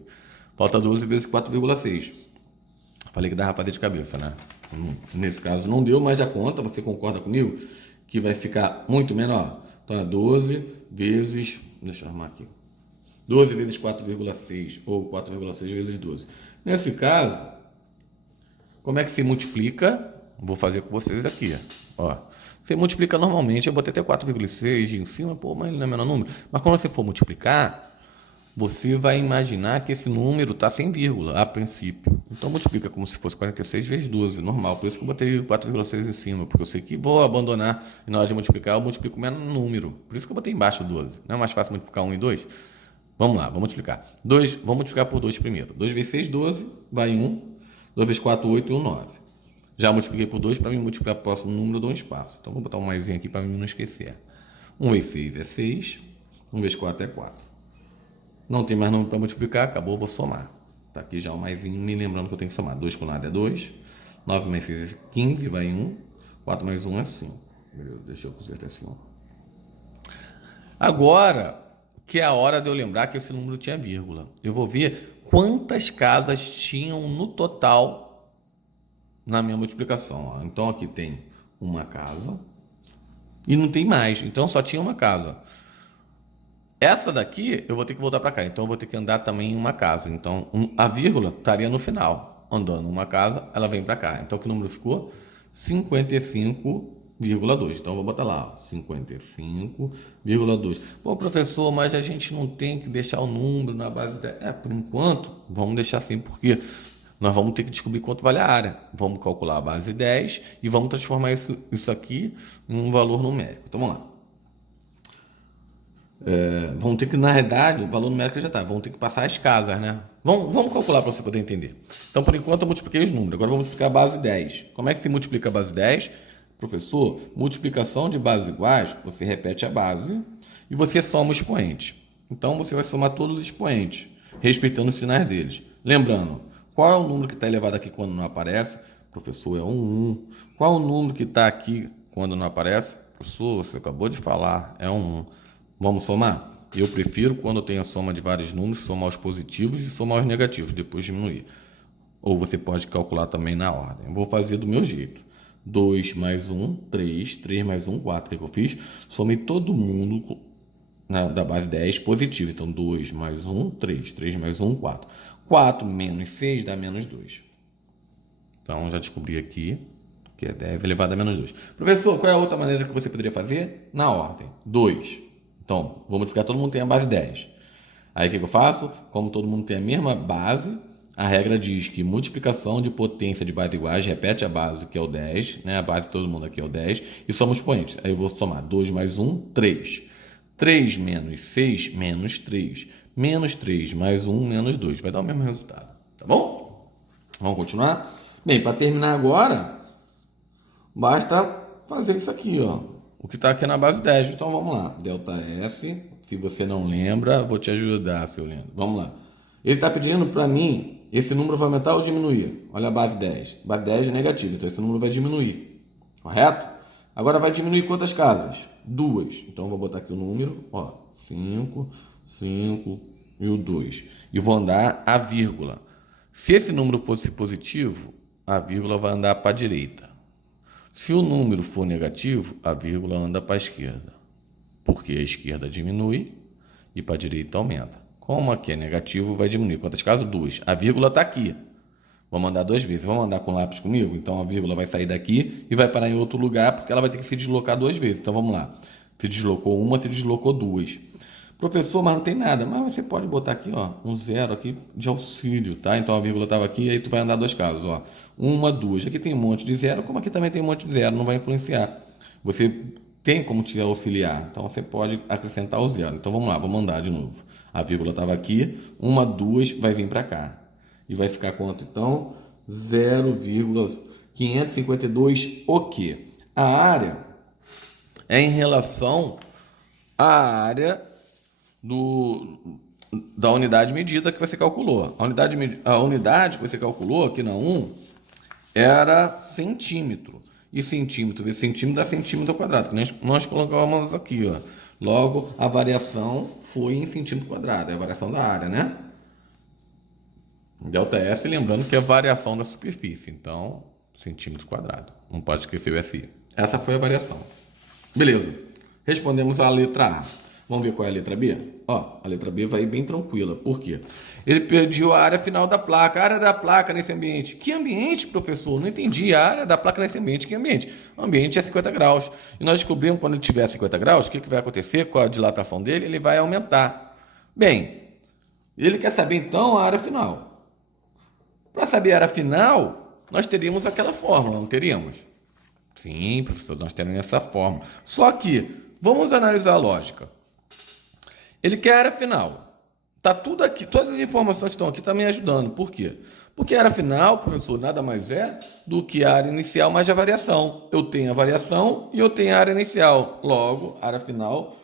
Falta 12 vezes 4,6. Falei que dava para fazer de cabeça, né? Nesse caso não deu, mas a conta, você concorda comigo? Que vai ficar muito menor. Então é 12 vezes, deixa eu arrumar aqui, 12 vezes 4,6 ou 4,6 vezes 12. Nesse caso, como é que se multiplica? Vou fazer com vocês aqui. Ó, você multiplica normalmente, eu botei até 4,6 em cima, pô, mas ele não é o menor número. Mas quando você for multiplicar, você vai imaginar que esse número está sem vírgula, a princípio. Então, multiplica como se fosse 46 vezes 12, normal. Por isso que eu botei 4,6 em cima, porque eu sei que vou abandonar e na hora de multiplicar, eu multiplico o menor número. Por isso que eu botei embaixo 12. Não é mais fácil multiplicar 1 e 2? Vamos lá, vamos multiplicar. Vamos multiplicar por 2 primeiro. 2 vezes 6, 12, vai 1. 2 vezes 4, 8 e 1, 9. Já multipliquei por 2, para mim multiplicar o próximo número, eu dou um espaço. Então, vou botar um maisinho aqui para mim não esquecer. 1 vezes 6 é 6. 1 vezes 4 é 4. Não tem mais número para multiplicar, acabou, vou somar. Tá aqui já o maisinho, me lembrando que eu tenho que somar. 2 com nada é 2. 9 mais 6 é 15, vai 1. 4 mais 1 é 5. Deixa eu consertar assim. Agora, que é a hora de eu lembrar que esse número tinha vírgula. Eu vou ver quantas casas tinham no total na minha multiplicação. Ó. Então, aqui tem uma casa e não tem mais. Então, só tinha uma casa. Essa daqui eu vou ter que voltar para cá, então eu vou ter que andar também em uma casa. Então a vírgula estaria no final. Andando uma casa, ela vem para cá. Então que número ficou? 55,2. Então eu vou botar lá, 55,2. Pô, professor, mas a gente não tem que deixar o número na base 10. Por enquanto, vamos deixar assim, porque nós vamos ter que descobrir quanto vale a área. Vamos calcular a base 10 e vamos transformar isso aqui em um valor numérico. Então vamos lá. Vão ter que, na realidade, o valor numérico já está. Vão ter que passar as casas, né? Vamos calcular para você poder entender. Então, por enquanto, eu multipliquei os números. Agora, vou multiplicar a base 10. Como é que se multiplica a base 10? Professor, multiplicação de bases iguais, você repete a base e você soma o expoente. Então, você vai somar todos os expoentes, respeitando os sinais deles. Lembrando, qual é o número que está elevado aqui quando não aparece? Professor, é um 1. Qual é o número que está aqui quando não aparece? Professor, você acabou de falar, é um 1. Vamos somar? Eu prefiro, quando tem a soma de vários números, somar os positivos e somar os negativos, depois diminuir. Ou você pode calcular também na ordem. Eu vou fazer do meu jeito. 2 mais 1, 3. 3 mais 1, 4. O que eu fiz? Somei todo mundo da base 10 positivo. Então, 2 mais 1, 3. 3 mais 1, 4. 4 menos 6 dá menos 2. Então, já descobri aqui que é 10 elevado a menos 2. Professor, qual é a outra maneira que você poderia fazer? Na ordem, 2. Então, vou multiplicar, todo mundo tem a base 10. Aí o que eu faço? Como todo mundo tem a mesma base, a regra diz que multiplicação de potência de base iguais repete a base, que é o 10, né? A base de todo mundo aqui é o 10, e soma os expoentes. Aí eu vou somar 2 mais 1, 3. 3 menos 6, menos 3. Menos 3 mais 1, menos 2. Vai dar o mesmo resultado, tá bom? Vamos continuar? Bem, para terminar agora, basta fazer isso aqui, ó. O que está aqui na base 10. Então vamos lá. Delta F. Se você não lembra, vou te ajudar, seu lindo. Vamos lá. Ele está pedindo para mim, esse número vai aumentar ou diminuir? Olha a base 10. Base 10 é negativa, então esse número vai diminuir. Correto? Agora vai diminuir quantas casas? 2. Então eu vou botar aqui o número, ó. 5, 5 e o 2. E vou andar a vírgula. Se esse número fosse positivo, a vírgula vai andar para a direita. Se o número for negativo, a vírgula anda para a esquerda, porque a esquerda diminui e para a direita aumenta. Como aqui é negativo, vai diminuir. Quantas casas? 2. A vírgula está aqui. Vamos andar 2 vezes. Vamos andar com lápis comigo? Então a vírgula vai sair daqui e vai parar em outro lugar, porque ela vai ter que se deslocar 2 vezes. Então vamos lá. Se deslocou uma, se deslocou 2. Professor, mas não tem nada. Mas você pode botar aqui, ó, um 0 aqui de auxílio, tá? Então a vírgula estava aqui e aí tu vai andar 2 casas, ó. 1, 2. Aqui tem um monte de 0, como aqui também tem um monte de 0, não vai influenciar. Você tem como te auxiliar, então você pode acrescentar o 0. Então vamos lá, vamos andar de novo. A vírgula estava aqui, 1, 2 vai vir para cá. E vai ficar quanto então? 0,552 o quê? A área é em relação à área da unidade medida que você calculou. A unidade que você calculou aqui na 1 era centímetro. E centímetro vezes centímetro dá centímetro ao quadrado. Nós colocamos aqui, ó. Logo, a variação foi em centímetro quadrado. É a variação da área, né? Delta S, lembrando que é a variação da superfície. Então, centímetro quadrado. Não pode esquecer o SI. Essa foi a variação. Beleza. Respondemos a letra A. Vamos ver qual é a letra B? Ó, a letra B vai bem tranquila. Por quê? Ele pediu a área final da placa. A área da placa nesse ambiente. Que ambiente, professor? Não entendi. A área da placa nesse ambiente. Que ambiente? O ambiente é 50 graus. E nós descobrimos que quando ele tiver 50 graus, o que vai acontecer com a dilatação dele? Ele vai aumentar. Bem, ele quer saber então a área final. Para saber a área final, nós teríamos aquela fórmula, não teríamos? Sim, professor, nós temos essa fórmula. Só que, vamos analisar a lógica. Ele quer a área final. Tá tudo aqui, todas as informações estão aqui, tá me ajudando. Por quê? Porque a área final, professor, nada mais é do que a área inicial mais a variação. Eu tenho a variação e eu tenho a área inicial. Logo, a área final,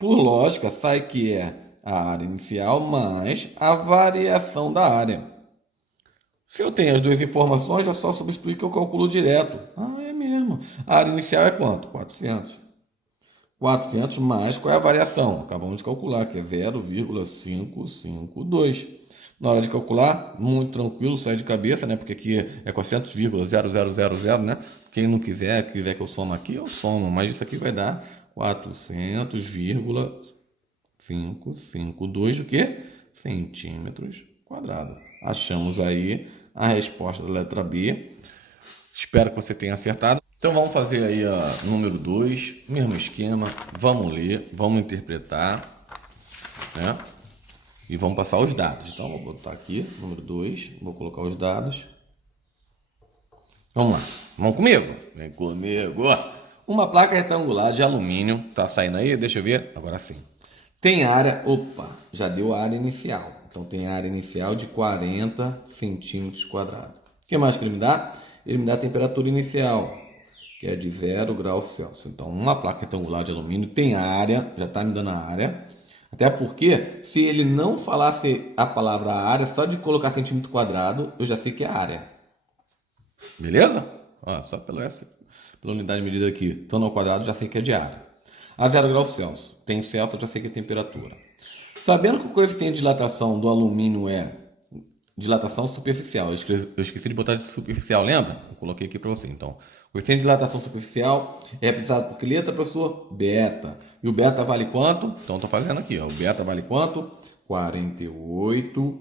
por lógica, sai que é a área inicial mais a variação da área. Se eu tenho as duas informações, é só substituir que eu calculo direto. Ah, é mesmo. A área inicial é quanto? 400. 400 mais qual é a variação? Acabamos de calcular, que é 0,552. Na hora de calcular, muito tranquilo, sai de cabeça, né? Porque aqui é 400,0000, né? Quem não quiser que eu somo aqui, eu somo. Mas isso aqui vai dar 400,552 o quê? Centímetros quadrados. Achamos aí a resposta da letra B. Espero que você tenha acertado. Então vamos fazer aí a número 2, mesmo esquema, vamos ler, vamos interpretar, né? E vamos passar os dados. Então vou botar aqui, número 2, vou colocar os dados. Vamos lá, vamos comigo? Vem comigo. Uma placa retangular de alumínio, tá saindo aí? Deixa eu ver, agora sim. Tem área, opa, já deu a área inicial. Então tem área inicial de 40 centímetros quadrados. O que mais que ele me dá? Ele me dá a temperatura inicial, que é de 0 graus Celsius. Então, uma placa retangular de alumínio tem área, já está me dando a área. Até porque, se ele não falasse a palavra área, só de colocar centímetro quadrado, eu já sei que é área. Beleza? Ó, só pela unidade de medida aqui, estando ao quadrado, já sei que é de área. A 0 graus Celsius. Tem Celsius, já sei que é temperatura. Sabendo que o coeficiente de dilatação do alumínio é dilatação superficial. Eu esqueci de botar de superficial, lembra? Eu coloquei aqui para você. Então, o coeficiente de dilatação superficial é representado por que letra, professor? Beta. E o beta vale quanto? Então, estou fazendo aqui. Ó. O beta vale quanto? 48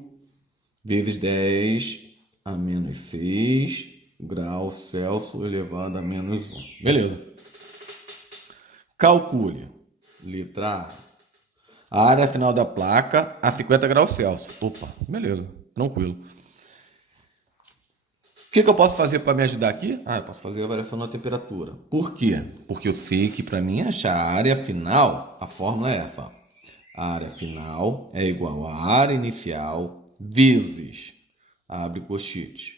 vezes 10 a menos 6 graus Celsius elevado a menos 1. Beleza. Calcule, letra A área final da placa a 50 graus Celsius. Opa, beleza, tranquilo. O que eu posso fazer para me ajudar aqui? Eu posso fazer a variação da temperatura. Por quê? Porque eu sei que para mim achar a área final, a fórmula é essa. A área final é igual à área inicial vezes, abre colchete.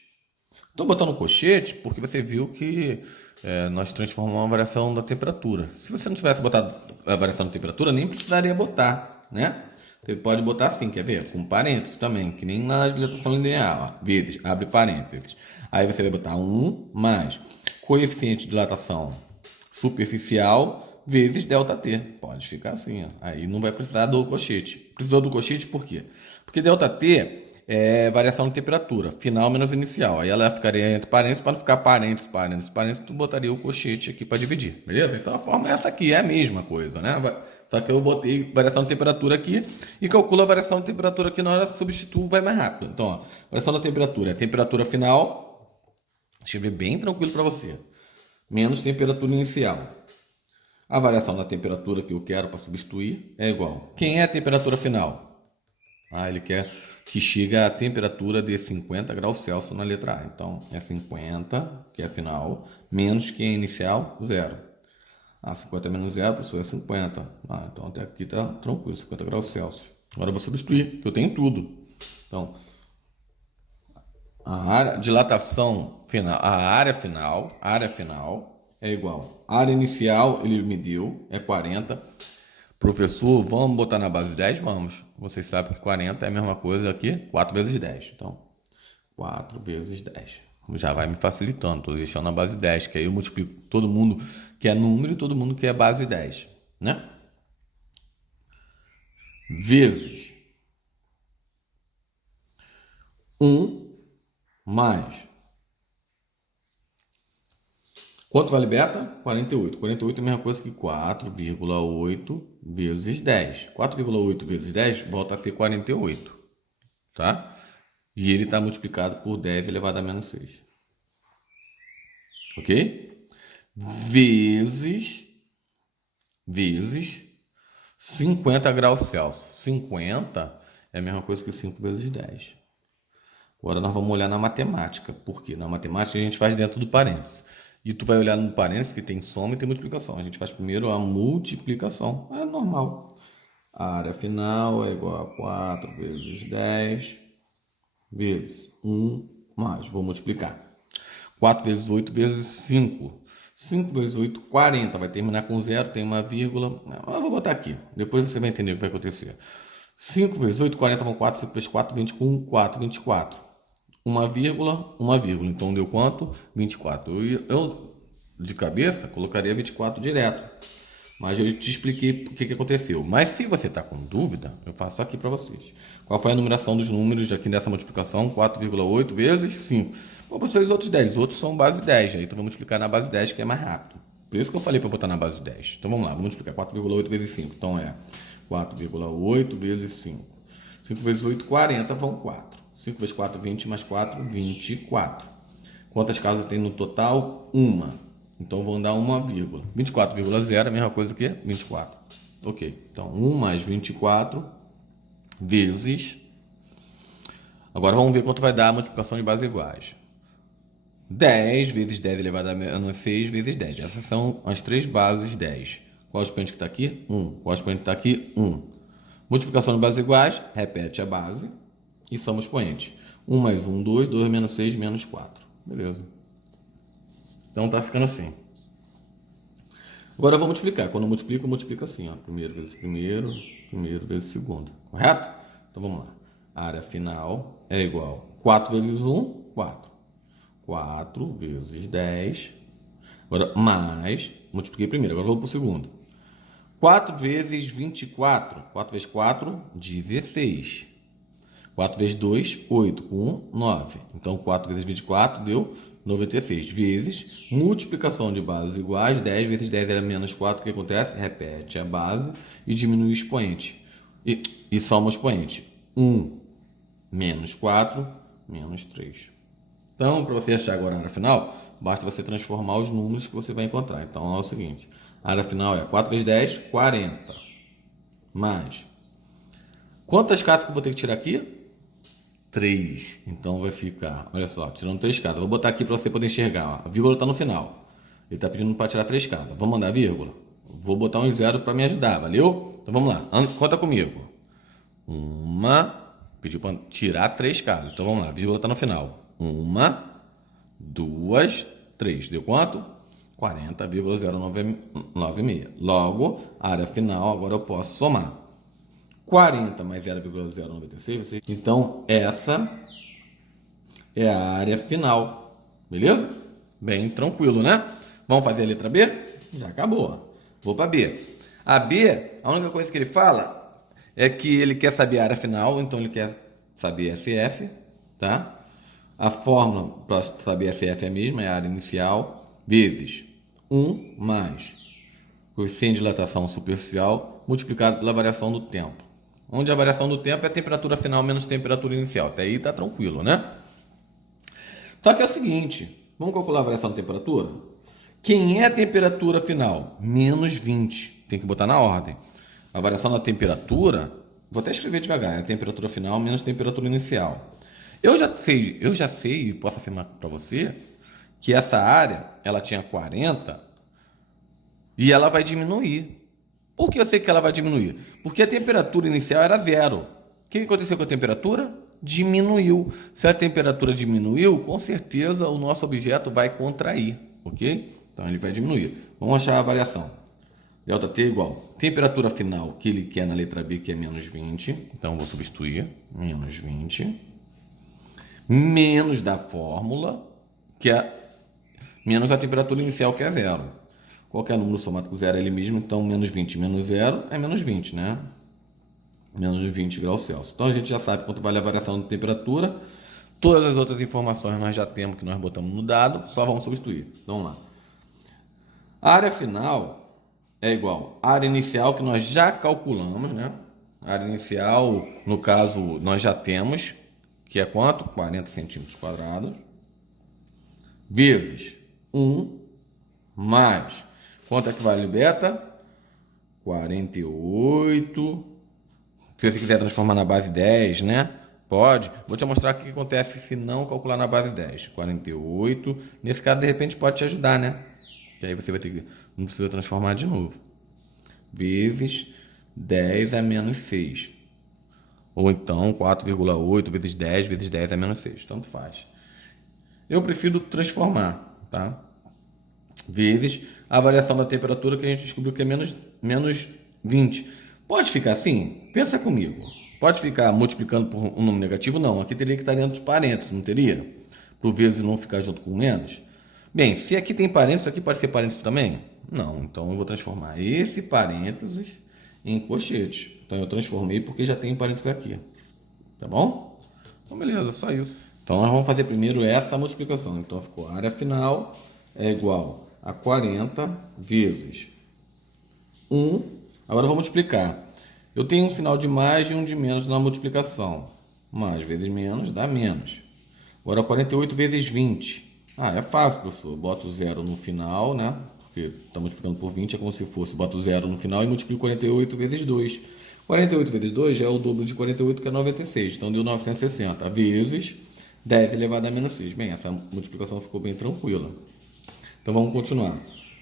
Estou botando colchete porque você viu que nós transformamos a variação da temperatura. Se você não tivesse botado a variação da temperatura, nem precisaria botar, né? Você pode botar assim, quer ver? Com parênteses também, que nem na dilatação linear, ó, vezes, abre parênteses. Aí você vai botar 1 mais coeficiente de dilatação superficial vezes ΔT. Pode ficar assim, ó. Aí não vai precisar do colchete. Precisou do colchete por quê? Porque ΔT é variação de temperatura, final menos inicial. Aí ela ficaria entre parênteses, para não ficar parênteses, tu botaria o colchete aqui para dividir, beleza? Então a forma é essa aqui, é a mesma coisa, né? Só que eu botei variação de temperatura aqui e calculo a variação de temperatura aqui na hora que substituo, vai mais rápido. Então, ó, variação da temperatura é a temperatura final, deixa eu ver bem tranquilo para você, menos temperatura inicial. A variação da temperatura que eu quero para substituir é igual. Quem é a temperatura final? Ele quer que chegue a temperatura de 50 graus Celsius na letra A. Então, é 50, que é a final, menos que é inicial, 0. 50 menos 0, professor, é 50. Então até aqui está tranquilo, 50 graus Celsius. Agora eu vou substituir, porque eu tenho tudo. Então, a área, dilatação final, a área final é igual. A área inicial, ele me deu, é 40. Professor, vamos botar na base 10? Vamos. Vocês sabem que 40 é a mesma coisa aqui, 4 vezes 10. Então, 4 vezes 10. Já vai me facilitando. Estou deixando na base 10, que aí eu multiplico todo mundo que é número e todo mundo que é base 10. Né? Vezes 1 mais. Quanto vale beta? 48. 48 é a mesma coisa que 4,8 vezes 10. 4,8 vezes 10 volta a ser 48. Tá? E ele está multiplicado por 10 elevado a menos 6. Ok? Vezes 50 graus Celsius. 50 é a mesma coisa que 5 vezes 10. Agora nós vamos olhar na matemática. Por quê? Na matemática a gente faz dentro do parênteses. E tu vai olhar no parênteses que tem soma e tem multiplicação. A gente faz primeiro a multiplicação. É normal. A área final é igual a 4 vezes 10 vezes 1 mais. Vou multiplicar. 4 vezes 8 vezes 5. 5 vezes 8, 40. Vai terminar com 0, tem uma vírgula. Eu vou botar aqui. Depois você vai entender o que vai acontecer. 5 vezes 8, 40 com 4. 5 vezes 4, 20 com 4, 24. Uma vírgula. Então deu quanto? 24. Eu de cabeça, colocaria 24 direto. Mas eu te expliquei o que aconteceu. Mas se você está com dúvida, eu faço aqui para vocês. Qual foi a numeração dos números aqui nessa multiplicação? 4,8 vezes 5. Vou para os outros 10. Os outros são base 10. Aí tu vai multiplicar na base 10, que é mais rápido. Por isso que eu falei para botar na base 10. Então vamos lá, vamos multiplicar 4,8 vezes 5. Então é 4,8 vezes 5. 5 vezes 8, 40, vão 4. 5 vezes 4, 20, mais 4, 24. Quantas casas tem no total? Uma. Então vão dar uma vírgula. 24,0 é a mesma coisa que 24. Ok. Então 1 mais 24 vezes. Agora vamos ver quanto vai dar a multiplicação de bases iguais. 10 vezes 10 elevado a menos 6 vezes 10. Essas são as três bases 10. Qual é o expoente que está aqui? 1. Qual é o expoente que está aqui? 1. Multiplicação de bases iguais, repete a base e soma o expoente. 1 mais 1, 2. 2 menos 6, menos 4. Beleza. Então tá ficando assim. Agora eu vou multiplicar. Quando eu multiplico assim, ó. Primeiro vezes primeiro vezes segundo. Correto? Então vamos lá. A área final é igual a 4 vezes 1, 4. 4 vezes 10. Agora mais, multipliquei primeiro, agora vou para o segundo. 4 vezes 24. 4 vezes 4, 16. 4 vezes 2, 8. Com 1, 9. Então 4 vezes 24 deu 96 vezes multiplicação de bases iguais. 10 vezes 10 era menos 4. O que acontece? Repete a base e diminui o expoente. E soma o expoente. 1 menos 4 menos 3. Então, para você achar agora a área final, basta você transformar os números que você vai encontrar. Então, é o seguinte, a área final é 4 vezes 10, 40. Mais, quantas casas que eu vou ter que tirar aqui? 3. Então vai ficar, olha só, tirando 3 casas. Vou botar aqui para você poder enxergar. Ó. A vírgula está no final. Ele está pedindo para tirar 3 casas. Vamos mandar a vírgula? Vou botar um zero para me ajudar, valeu? Então vamos lá, conta comigo. Pediu para tirar 3 casas. Então vamos lá, a vírgula está no final. 1, 2, 3. Deu quanto? 40,096. Logo, a área final, agora eu posso somar. 40 mais 0,096. Então, essa é a área final. Beleza? Bem tranquilo, né? Vamos fazer a letra B? Já acabou. Vou para B. A B, a única coisa que ele fala é que ele quer saber a área final, então ele quer saber SF, tá? A fórmula para saber SF é a mesma, é a área inicial, vezes 1 mais coeficiente de dilatação superficial multiplicado pela variação do tempo. Onde a variação do tempo é a temperatura final menos temperatura inicial. Até aí tá tranquilo, né? Só que é o seguinte, vamos calcular a variação da temperatura? Quem é a temperatura final? Menos 20. Tem que botar na ordem. A variação da temperatura, vou até escrever devagar, é a temperatura final menos temperatura inicial. Eu já sei e posso afirmar para você que essa área, ela tinha 40 e ela vai diminuir. Por que eu sei que ela vai diminuir? Porque a temperatura inicial era 0. O que aconteceu com a temperatura? Diminuiu. Se a temperatura diminuiu, com certeza o nosso objeto vai contrair, ok? Então ele vai diminuir. Vamos achar a variação. ΔT igual temperatura final que ele quer na letra B, que é menos 20. Então vou substituir menos 20. Menos da fórmula, que é menos a temperatura inicial, que é 0. Qualquer número somado com 0 é ele mesmo, então menos 20 menos 0 é menos 20, né? Menos 20 graus Celsius. Então a gente já sabe quanto vale a variação de temperatura. Todas as outras informações nós já temos, que nós botamos no dado, só vamos substituir. Então vamos lá. A área final é igual à área inicial, que nós já calculamos, né? A área inicial, no caso, nós já temos, que é quanto? 40 centímetros quadrados, vezes 1 mais, quanto é que vale beta? 48. Se você quiser transformar na base 10, né? Pode. Vou te mostrar o que acontece se não calcular na base 10. 48. Nesse caso, de repente, pode te ajudar, né? Que aí você vai ter que... Não precisa transformar de novo. Vezes 10 a menos 6. Ou então 4,8 vezes 10 vezes 10 a menos 6. Tanto faz. Eu prefiro transformar, tá? Vezes a variação da temperatura, que a gente descobriu que é menos 20. Pode ficar assim? Pensa comigo. Pode ficar multiplicando por um número negativo? Não. Aqui teria que estar dentro de parênteses, não teria? Para o vezes não ficar junto com o menos. Bem, se aqui tem parênteses, aqui pode ser parênteses também? Não. Então eu vou transformar esse parênteses em colchete. Então eu transformei porque já tem parênteses aqui. Tá bom? Então beleza, só isso. Então nós vamos fazer primeiro essa multiplicação. Então ficou a área final é igual a 40 vezes 1. Agora eu vou multiplicar. Eu tenho um sinal de mais e um de menos na multiplicação. Mais vezes menos dá menos. Agora 48 vezes 20. É fácil, professor. Boto zero no final, né? Porque estamos multiplicando por 20, é como se fosse. Boto zero no final e multiplico 48 vezes 2. 48 vezes 2 já é o dobro de 48, que é 96. Então deu 960 vezes 10 elevado a menos 6. Bem, essa multiplicação ficou bem tranquila. Então vamos continuar.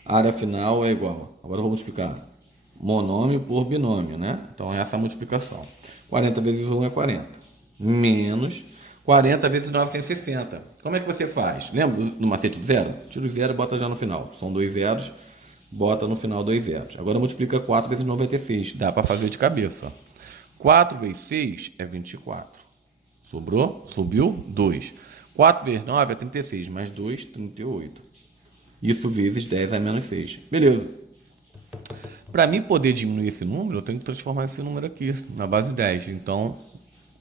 A área final é igual. Agora eu vou multiplicar monômio por binômio, né? Então essa é a multiplicação. 40 vezes 1 é 40. Menos 40 vezes 960. Como é que você faz? Lembra do macete do zero? Tira o zero e bota já no final. São 2 zeros, bota no final 2 zeros. Agora multiplica 4 vezes 96. Dá para fazer de cabeça. 4 vezes 6 é 24. Sobrou? Subiu 2. 4 vezes 9 é 36. Mais 2, 38. Isso vezes 10 a menos 6. Beleza. Para mim poder diminuir esse número, eu tenho que transformar esse número aqui, na base 10. Então,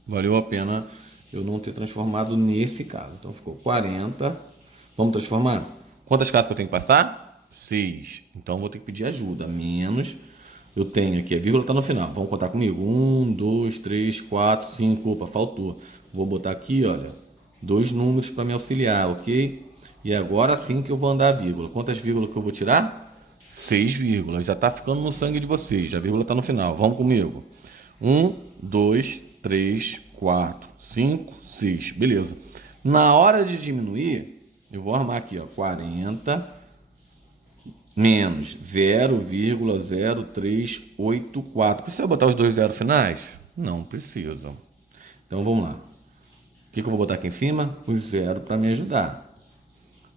valeu a pena eu não ter transformado nesse caso. Então, ficou 40. Vamos transformar? Quantas casas que eu tenho que passar? 6. Então, vou ter que pedir ajuda. Menos, eu tenho aqui, a vírgula está no final. Vamos contar comigo. 1, 2, 3, 4, 5. Opa, faltou. Vou botar aqui, olha, Dois números para me auxiliar, ok? E agora sim que eu vou andar a vírgula. Quantas vírgulas que eu vou tirar? 6 vírgulas. Já está ficando no sangue de vocês. A vírgula está no final. Vamos comigo. 1, 2, 3, 4, 5, 6. Beleza. Na hora de diminuir, eu vou armar aqui, ó, 40 menos 0,0384. Precisa botar os dois zeros finais? Não precisa. Então vamos lá. O que eu vou botar aqui em cima? Os zero para me ajudar.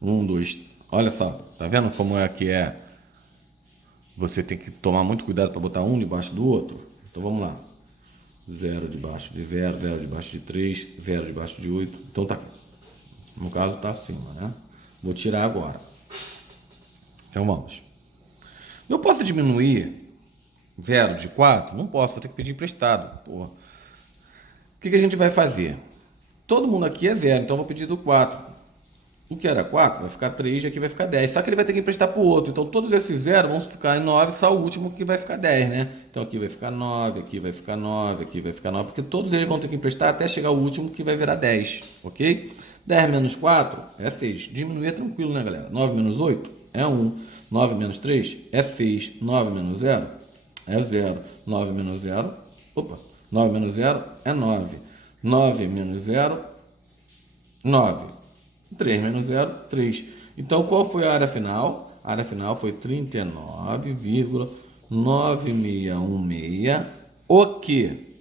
1, 2. Olha só, tá vendo como é que é? Você tem que tomar muito cuidado para botar um debaixo do outro. Então vamos lá. 0 debaixo de 0, 0 debaixo de 3, 0 debaixo de 8. Então tá. No caso tá acima, né? Vou tirar agora. Então vamos. Eu posso diminuir 0 de 4? Não posso, vou ter que pedir emprestado. Porra. O que a gente vai fazer? Todo mundo aqui é 0, então eu vou pedir do 4. O que era 4 vai ficar 3 e aqui vai ficar 10. Só que ele vai ter que emprestar para o outro. Então todos esses 0 vão ficar em 9, só o último que vai ficar 10, né? Então aqui vai ficar 9, aqui vai ficar 9, aqui vai ficar 9. Porque todos eles vão ter que emprestar até chegar o último que vai virar 10, ok? 10 menos 4 é 6. Diminuir é tranquilo, né, galera? 9 menos 8 é 1. 9 menos 3 é 6. 9 menos 0 é 0. 9 menos 0, opa, 9 menos 0 é 9. 9 menos 0, 9. 3 menos 0, 3. Então, qual foi a área final? A área final foi 39,9616, o que?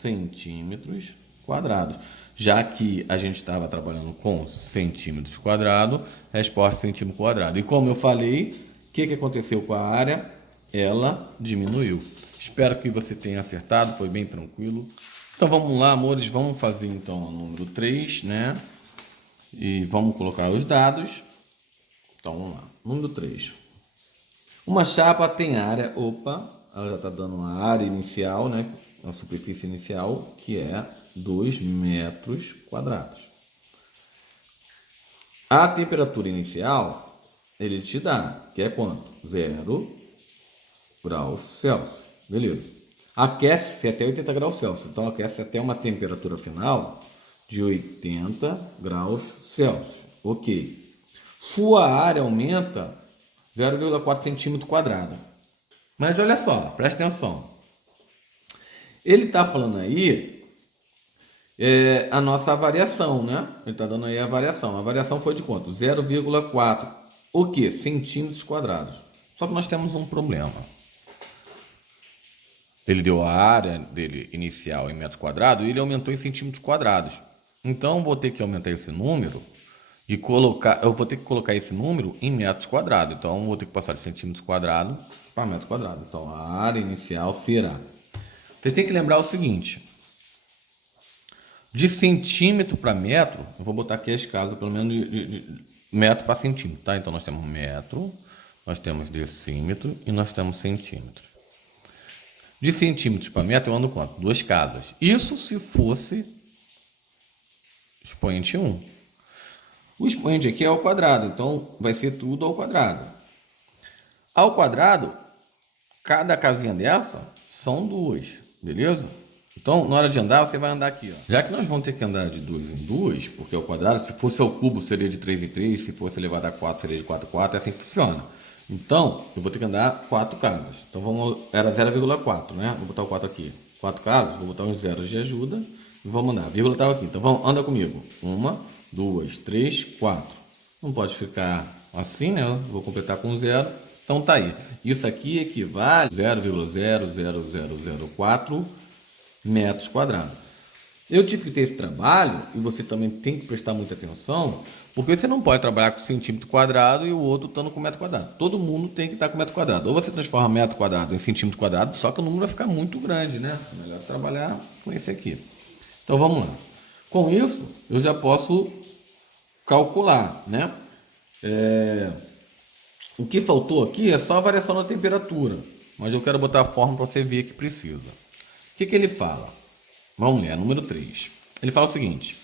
Centímetros quadrados. Já que a gente estava trabalhando com centímetros quadrados, resposta centímetro quadrado. E como eu falei, o que aconteceu com a área? Ela diminuiu. Espero que você tenha acertado, foi bem tranquilo. Então vamos lá, amores, vamos fazer então o número 3, né? E vamos colocar os dados. Então vamos lá. Número 3. Uma chapa tem área, ela já está dando uma área inicial, né? A superfície inicial, que é 2 metros quadrados. A temperatura inicial, ele te dá, que é quanto? 0 graus Celsius. Beleza. Aquece-se até 80 graus Celsius. Então aquece até uma temperatura final de 80 graus Celsius. Ok. Sua área aumenta 0,4 centímetro quadrado. Mas olha só, presta atenção. Ele está falando aí a nossa variação, né? Ele está dando aí a variação. A variação foi de quanto? 0,4. O que? Centímetros quadrados. Só que nós temos um problema. Ele deu a área dele inicial em metros quadrados e ele aumentou em centímetros quadrados. Então, vou ter que aumentar esse número e eu vou ter que colocar esse número em metros quadrados. Então, vou ter que passar de centímetros quadrados para metros quadrados. Então, a área inicial será. Vocês têm que lembrar o seguinte. De centímetro para metro, eu vou botar aqui a escala, pelo menos de metro para centímetro, tá? Então, nós temos metro, nós temos decímetro e nós temos centímetro. De centímetros para metro, eu ando quanto? 2 casas. Isso se fosse expoente 1. O expoente aqui é ao quadrado, então vai ser tudo ao quadrado. Ao quadrado, cada casinha dessa são 2, beleza? Então, na hora de andar, você vai andar aqui, ó. Já que nós vamos ter que andar de 2 em 2, porque é o quadrado, se fosse ao cubo seria de 3 em 3, se fosse elevado a 4 seria de 4 em 4, é assim que funciona. Então, eu vou ter que andar 4 casas. Então, era 0,4, né? Vou botar o 4 aqui. 4 casas, vou botar uns zeros de ajuda. E vamos andar. A vírgula estava aqui. Então, anda comigo. 1, 2, 3, 4. Não pode ficar assim, né? Vou completar com 0. Então, tá aí. Isso aqui equivale a 0,00004 metros quadrados. Eu tive que ter esse trabalho, e você também tem que prestar muita atenção, porque você não pode trabalhar com centímetro quadrado e o outro estando com metro quadrado. Todo mundo tem que estar com metro quadrado. Ou você transforma metro quadrado em centímetro quadrado, só que o número vai ficar muito grande, né? É melhor trabalhar com esse aqui. Então vamos lá. Com isso, eu já posso calcular, né? O que faltou aqui é só a variação da temperatura, mas eu quero botar a forma para você ver que precisa. O que ele fala? Vamos ler, número 3. Ele fala o seguinte: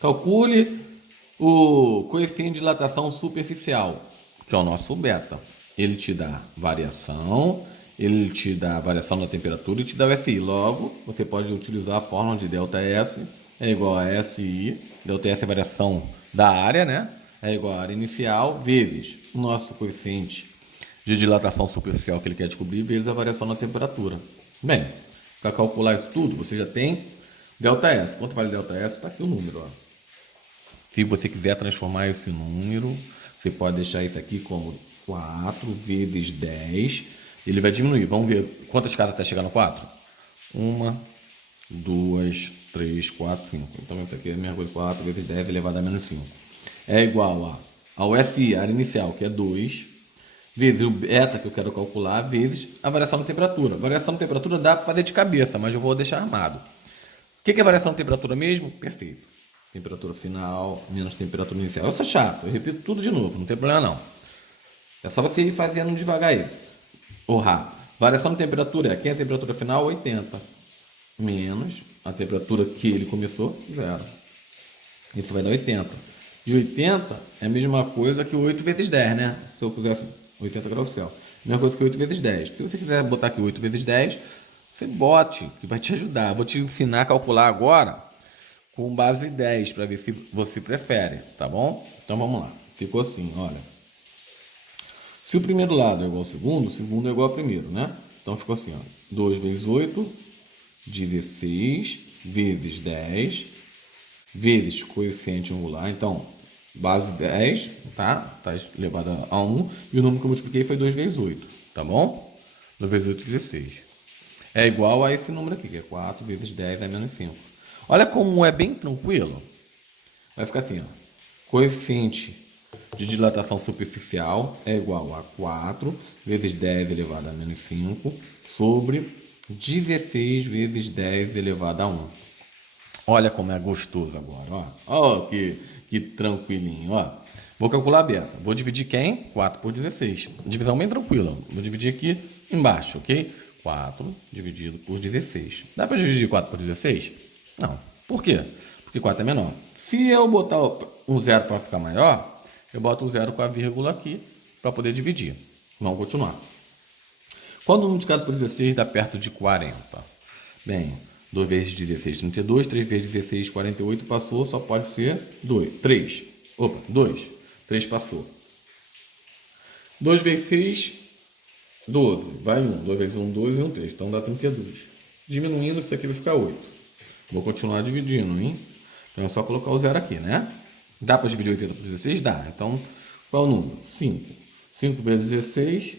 calcule o coeficiente de dilatação superficial, que é o nosso beta. Ele te dá variação, ele te dá a variação da temperatura e te dá o SI. Logo, você pode utilizar a fórmula de ΔS é igual a SI ΔS é a variação da área, né? É igual à área inicial vezes o nosso coeficiente de dilatação superficial que ele quer descobrir, vezes a variação na temperatura. Bem, para calcular isso tudo, você já tem ΔS. Quanto vale ΔS? Está aqui o número. Ó. Se você quiser transformar esse número, você pode deixar isso aqui como 4 vezes 10. Ele vai diminuir. Vamos ver quantas casas até chegar no 4? 1, 2, 3, 4, 5. Então isso aqui é a mesma coisa. 4 vezes 10 elevado a menos 5. É igual ao SI, área inicial, que é 2, vezes o beta que eu quero calcular, vezes a variação da temperatura. A variação da temperatura dá para fazer de cabeça, mas eu vou deixar armado. O que é a variação de temperatura mesmo? Perfeito. Temperatura final menos temperatura inicial. Eu sou chato, eu repito tudo de novo, não tem problema não. É só você ir fazendo devagar aí. Rápido. Variação de temperatura é aqui a temperatura final 80 menos a temperatura que ele começou, 0. Isso vai dar 80. E 80 é a mesma coisa que 8 vezes 10, né? Se eu puser 80 graus Celsius. Mesma coisa que 8 vezes 10. Se você quiser botar aqui 8 vezes 10, você bote, que vai te ajudar. Vou te ensinar a calcular agora com base 10, para ver se você prefere, tá bom? Então vamos lá. Ficou assim, olha. Se o primeiro lado é igual ao segundo, o segundo é igual ao primeiro, né? Então ficou assim, ó. 2 vezes 8, 16, vezes 10, vezes coeficiente angular. Então, base 10, tá? Tá elevado a 1. E o número que eu multipliquei foi 2 vezes 8, tá bom? 2 vezes 8, 16. É igual a esse número aqui, que é 4 vezes 10 é menos 5. Olha como é bem tranquilo. Vai ficar assim, ó. Coeficiente de dilatação superficial é igual a 4 vezes 10 elevado a menos 5 sobre 16 vezes 10 elevado a 1. Olha como é gostoso agora, ó. Ó, que tranquilinho, ó. Vou calcular a beta. Vou dividir quem? 4 por 16. Divisão bem tranquila. Vou dividir aqui embaixo, ok? 4 dividido por 16. Dá para dividir 4 por 16? Não. Por quê? Porque 4 é menor. Se eu botar um zero para ficar maior, eu boto um zero com a vírgula aqui para poder dividir. Vamos continuar. Quando o multiplicado por 16 dá perto de 40? Bem, 2 vezes 16, 32. 3 vezes 16, 48. Passou, só pode ser 2. 3. Opa, 2. 3 passou. 2 vezes 6, 12. Vai 1. 2 vezes 1, 2 e 1, 3. Então dá 32. Diminuindo, isso aqui vai ficar 8. Vou continuar dividindo, hein? Então é só colocar o zero aqui, né? Dá para dividir 80 por 16? Dá. Então, qual é o número? 5. 5 vezes 16.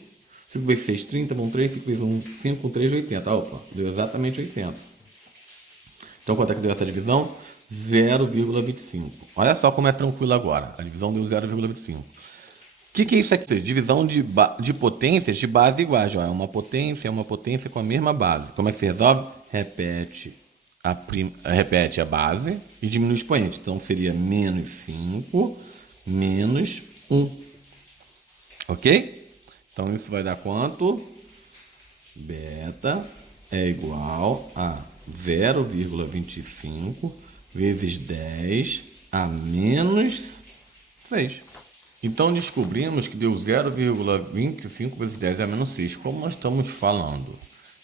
5 vezes 6, 30. Vão 3. 5 vezes 1, 5. Com 3, 80. Opa, deu exatamente 80. Então, quanto é que deu essa divisão? 0,25. Olha só como é tranquilo agora. A divisão deu 0,25. O que é isso aqui? Divisão de potências de base iguais. Ó. É uma potência com a mesma base. Como é que se resolve? Repete a base e diminui o expoente. Então, seria menos 5 menos 1. Ok? Então, isso vai dar quanto? Beta é igual a 0,25 vezes 10 a menos 6. Então, descobrimos que deu 0,25 vezes 10 a menos 6. Como nós estamos falando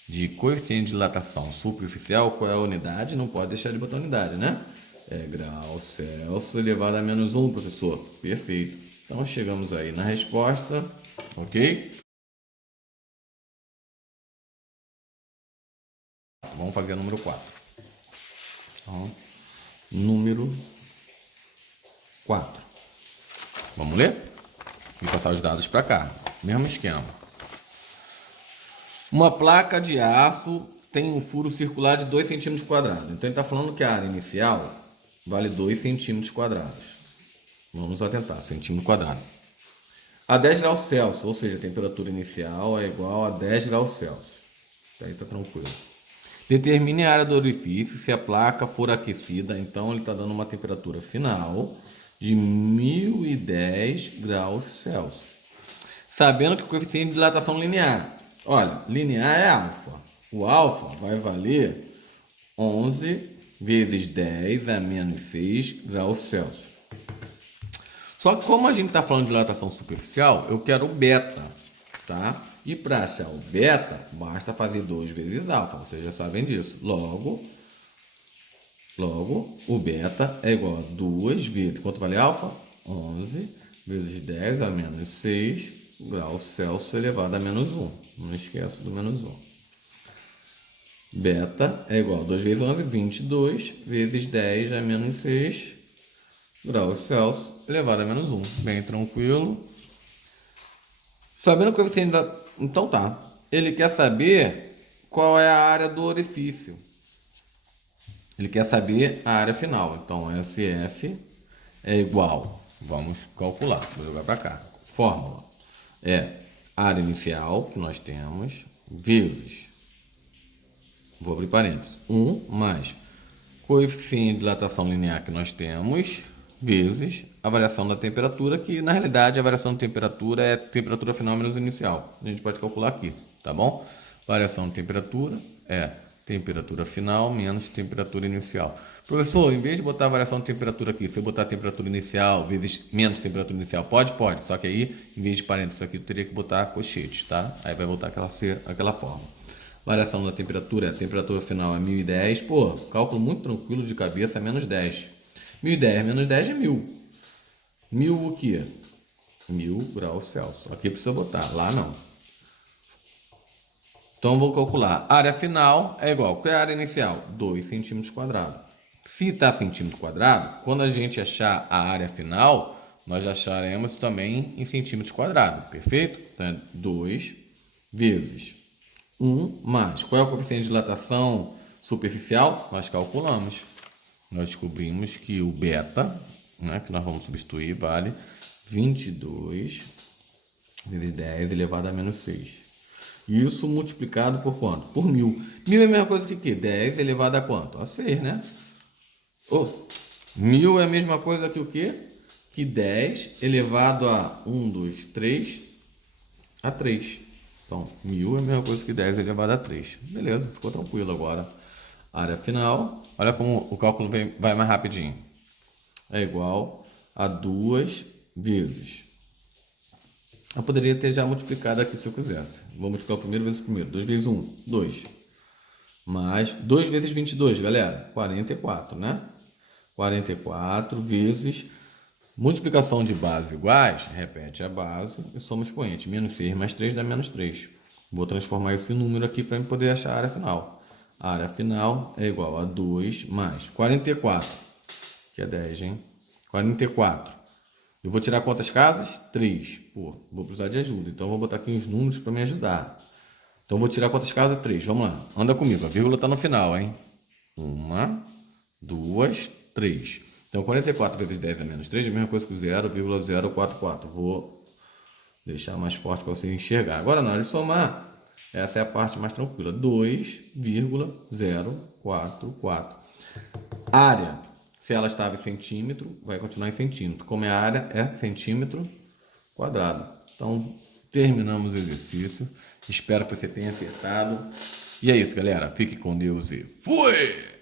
de coeficiente de dilatação superficial, qual é a unidade? Não pode deixar de botar unidade, né? É grau Celsius elevado a menos 1, professor. Perfeito. Então, chegamos aí na resposta, ok? Vamos fazer o número 4. Então, número 4. Vamos ler? E passar os dados para cá. Mesmo esquema. Uma placa de aço tem um furo circular de 2 centímetros quadrados. Então, ele está falando que a área inicial vale 2 centímetros quadrados. Vamos atentar, centímetro quadrado. A 10 graus Celsius, ou seja, a temperatura inicial é igual a 10 graus Celsius. Aí está tranquilo. Determine a área do orifício se a placa for aquecida. Então, ele está dando uma temperatura final de 1010 graus Celsius. Sabendo que o coeficiente de dilatação linear. Olha, linear é alfa. O alfa vai valer 11 vezes 10 a menos 6 graus Celsius. Só que como a gente está falando de dilatação superficial, eu quero o beta, tá? E para achar o beta, basta fazer 2 vezes alfa. Vocês já sabem disso. Logo, Logo, o beta é igual a 2 vezes, quanto vale alfa? 11 vezes 10 a menos 6 graus Celsius elevado a menos 1. Não esqueça do menos 1. Beta é igual a 2 vezes 11, 22 vezes 10 a menos 6 graus Celsius elevado a menos 1. Bem tranquilo. Sabendo o coeficiente da... Então tá. Ele quer saber qual é a área do orifício. Ele quer saber a área final. Então, SF é igual. Vamos calcular. Vou jogar para cá. Fórmula é área inicial que nós temos vezes, vou abrir parênteses, 1 mais coeficiente de dilatação linear que nós temos vezes a variação da temperatura, que na realidade a variação de temperatura é temperatura final menos inicial. A gente pode calcular aqui, tá bom? Variação de temperatura é temperatura final menos temperatura inicial. Professor, em vez de botar a variação de temperatura aqui, se eu botar a temperatura inicial vezes menos temperatura inicial, pode? Pode. Só que aí, em vez de parênteses aqui, eu teria que botar colchetes, tá? Aí vai voltar aquela forma. Variação da temperatura, a temperatura final é 1010. Pô, cálculo muito tranquilo de cabeça, é menos 10. 1010 menos 10 é 1000. 1000 o quê? 1000 graus Celsius. Aqui precisa botar, lá não. Então, vou calcular. Área final é igual. Qual é a área inicial? 2 centímetros quadrados. Se está centímetro quadrado, quando a gente achar a área final, nós acharemos também em centímetros quadrados. Perfeito? Então, é 2 vezes 1 mais. Qual é o coeficiente de dilatação superficial? Nós calculamos. Nós descobrimos que o beta, né, que nós vamos substituir, vale 22 vezes 10 elevado a menos 6. Isso multiplicado por quanto? Por 1000. 1000 é a mesma coisa que quê? 10 elevado a quanto? A 6, né? 1000 é a mesma coisa que o quê? Que 10 elevado a 1, 2, 3 a 3. Então, 1000 é a mesma coisa que 10 elevado a 3. Beleza, ficou tranquilo agora. Área final, olha como o cálculo vai mais rapidinho. É igual a 2 vezes. Eu poderia ter já multiplicado aqui se eu quisesse. Vou multiplicar o primeiro vezes o primeiro. 2 vezes 1, 2. Mais 2 vezes 22, galera. 44, né? 44 vezes multiplicação de bases iguais. Repete a base e soma o expoente. Menos 6 mais 3 dá menos 3. Vou transformar esse número aqui para poder achar a área final. A área final é igual a 2 mais 44. Que é 10, hein? 44. Eu vou tirar quantas casas? 3. Pô, vou precisar de ajuda. Então, eu vou botar aqui uns números para me ajudar. Então, eu vou tirar quantas casas? 3. Vamos lá. Anda comigo. A vírgula está no final, hein? 1, 2, 3. Então, 44 vezes 10 é menos 3. É a mesma coisa que 0,044. Vou deixar mais forte para você enxergar. Agora, na hora de somar, essa é a parte mais tranquila. 2,044. Área. Se ela estava em centímetro, vai continuar em centímetro. Como é a área, é centímetro quadrado. Então, terminamos o exercício. Espero que você tenha acertado. E é isso, galera. Fique com Deus e fui!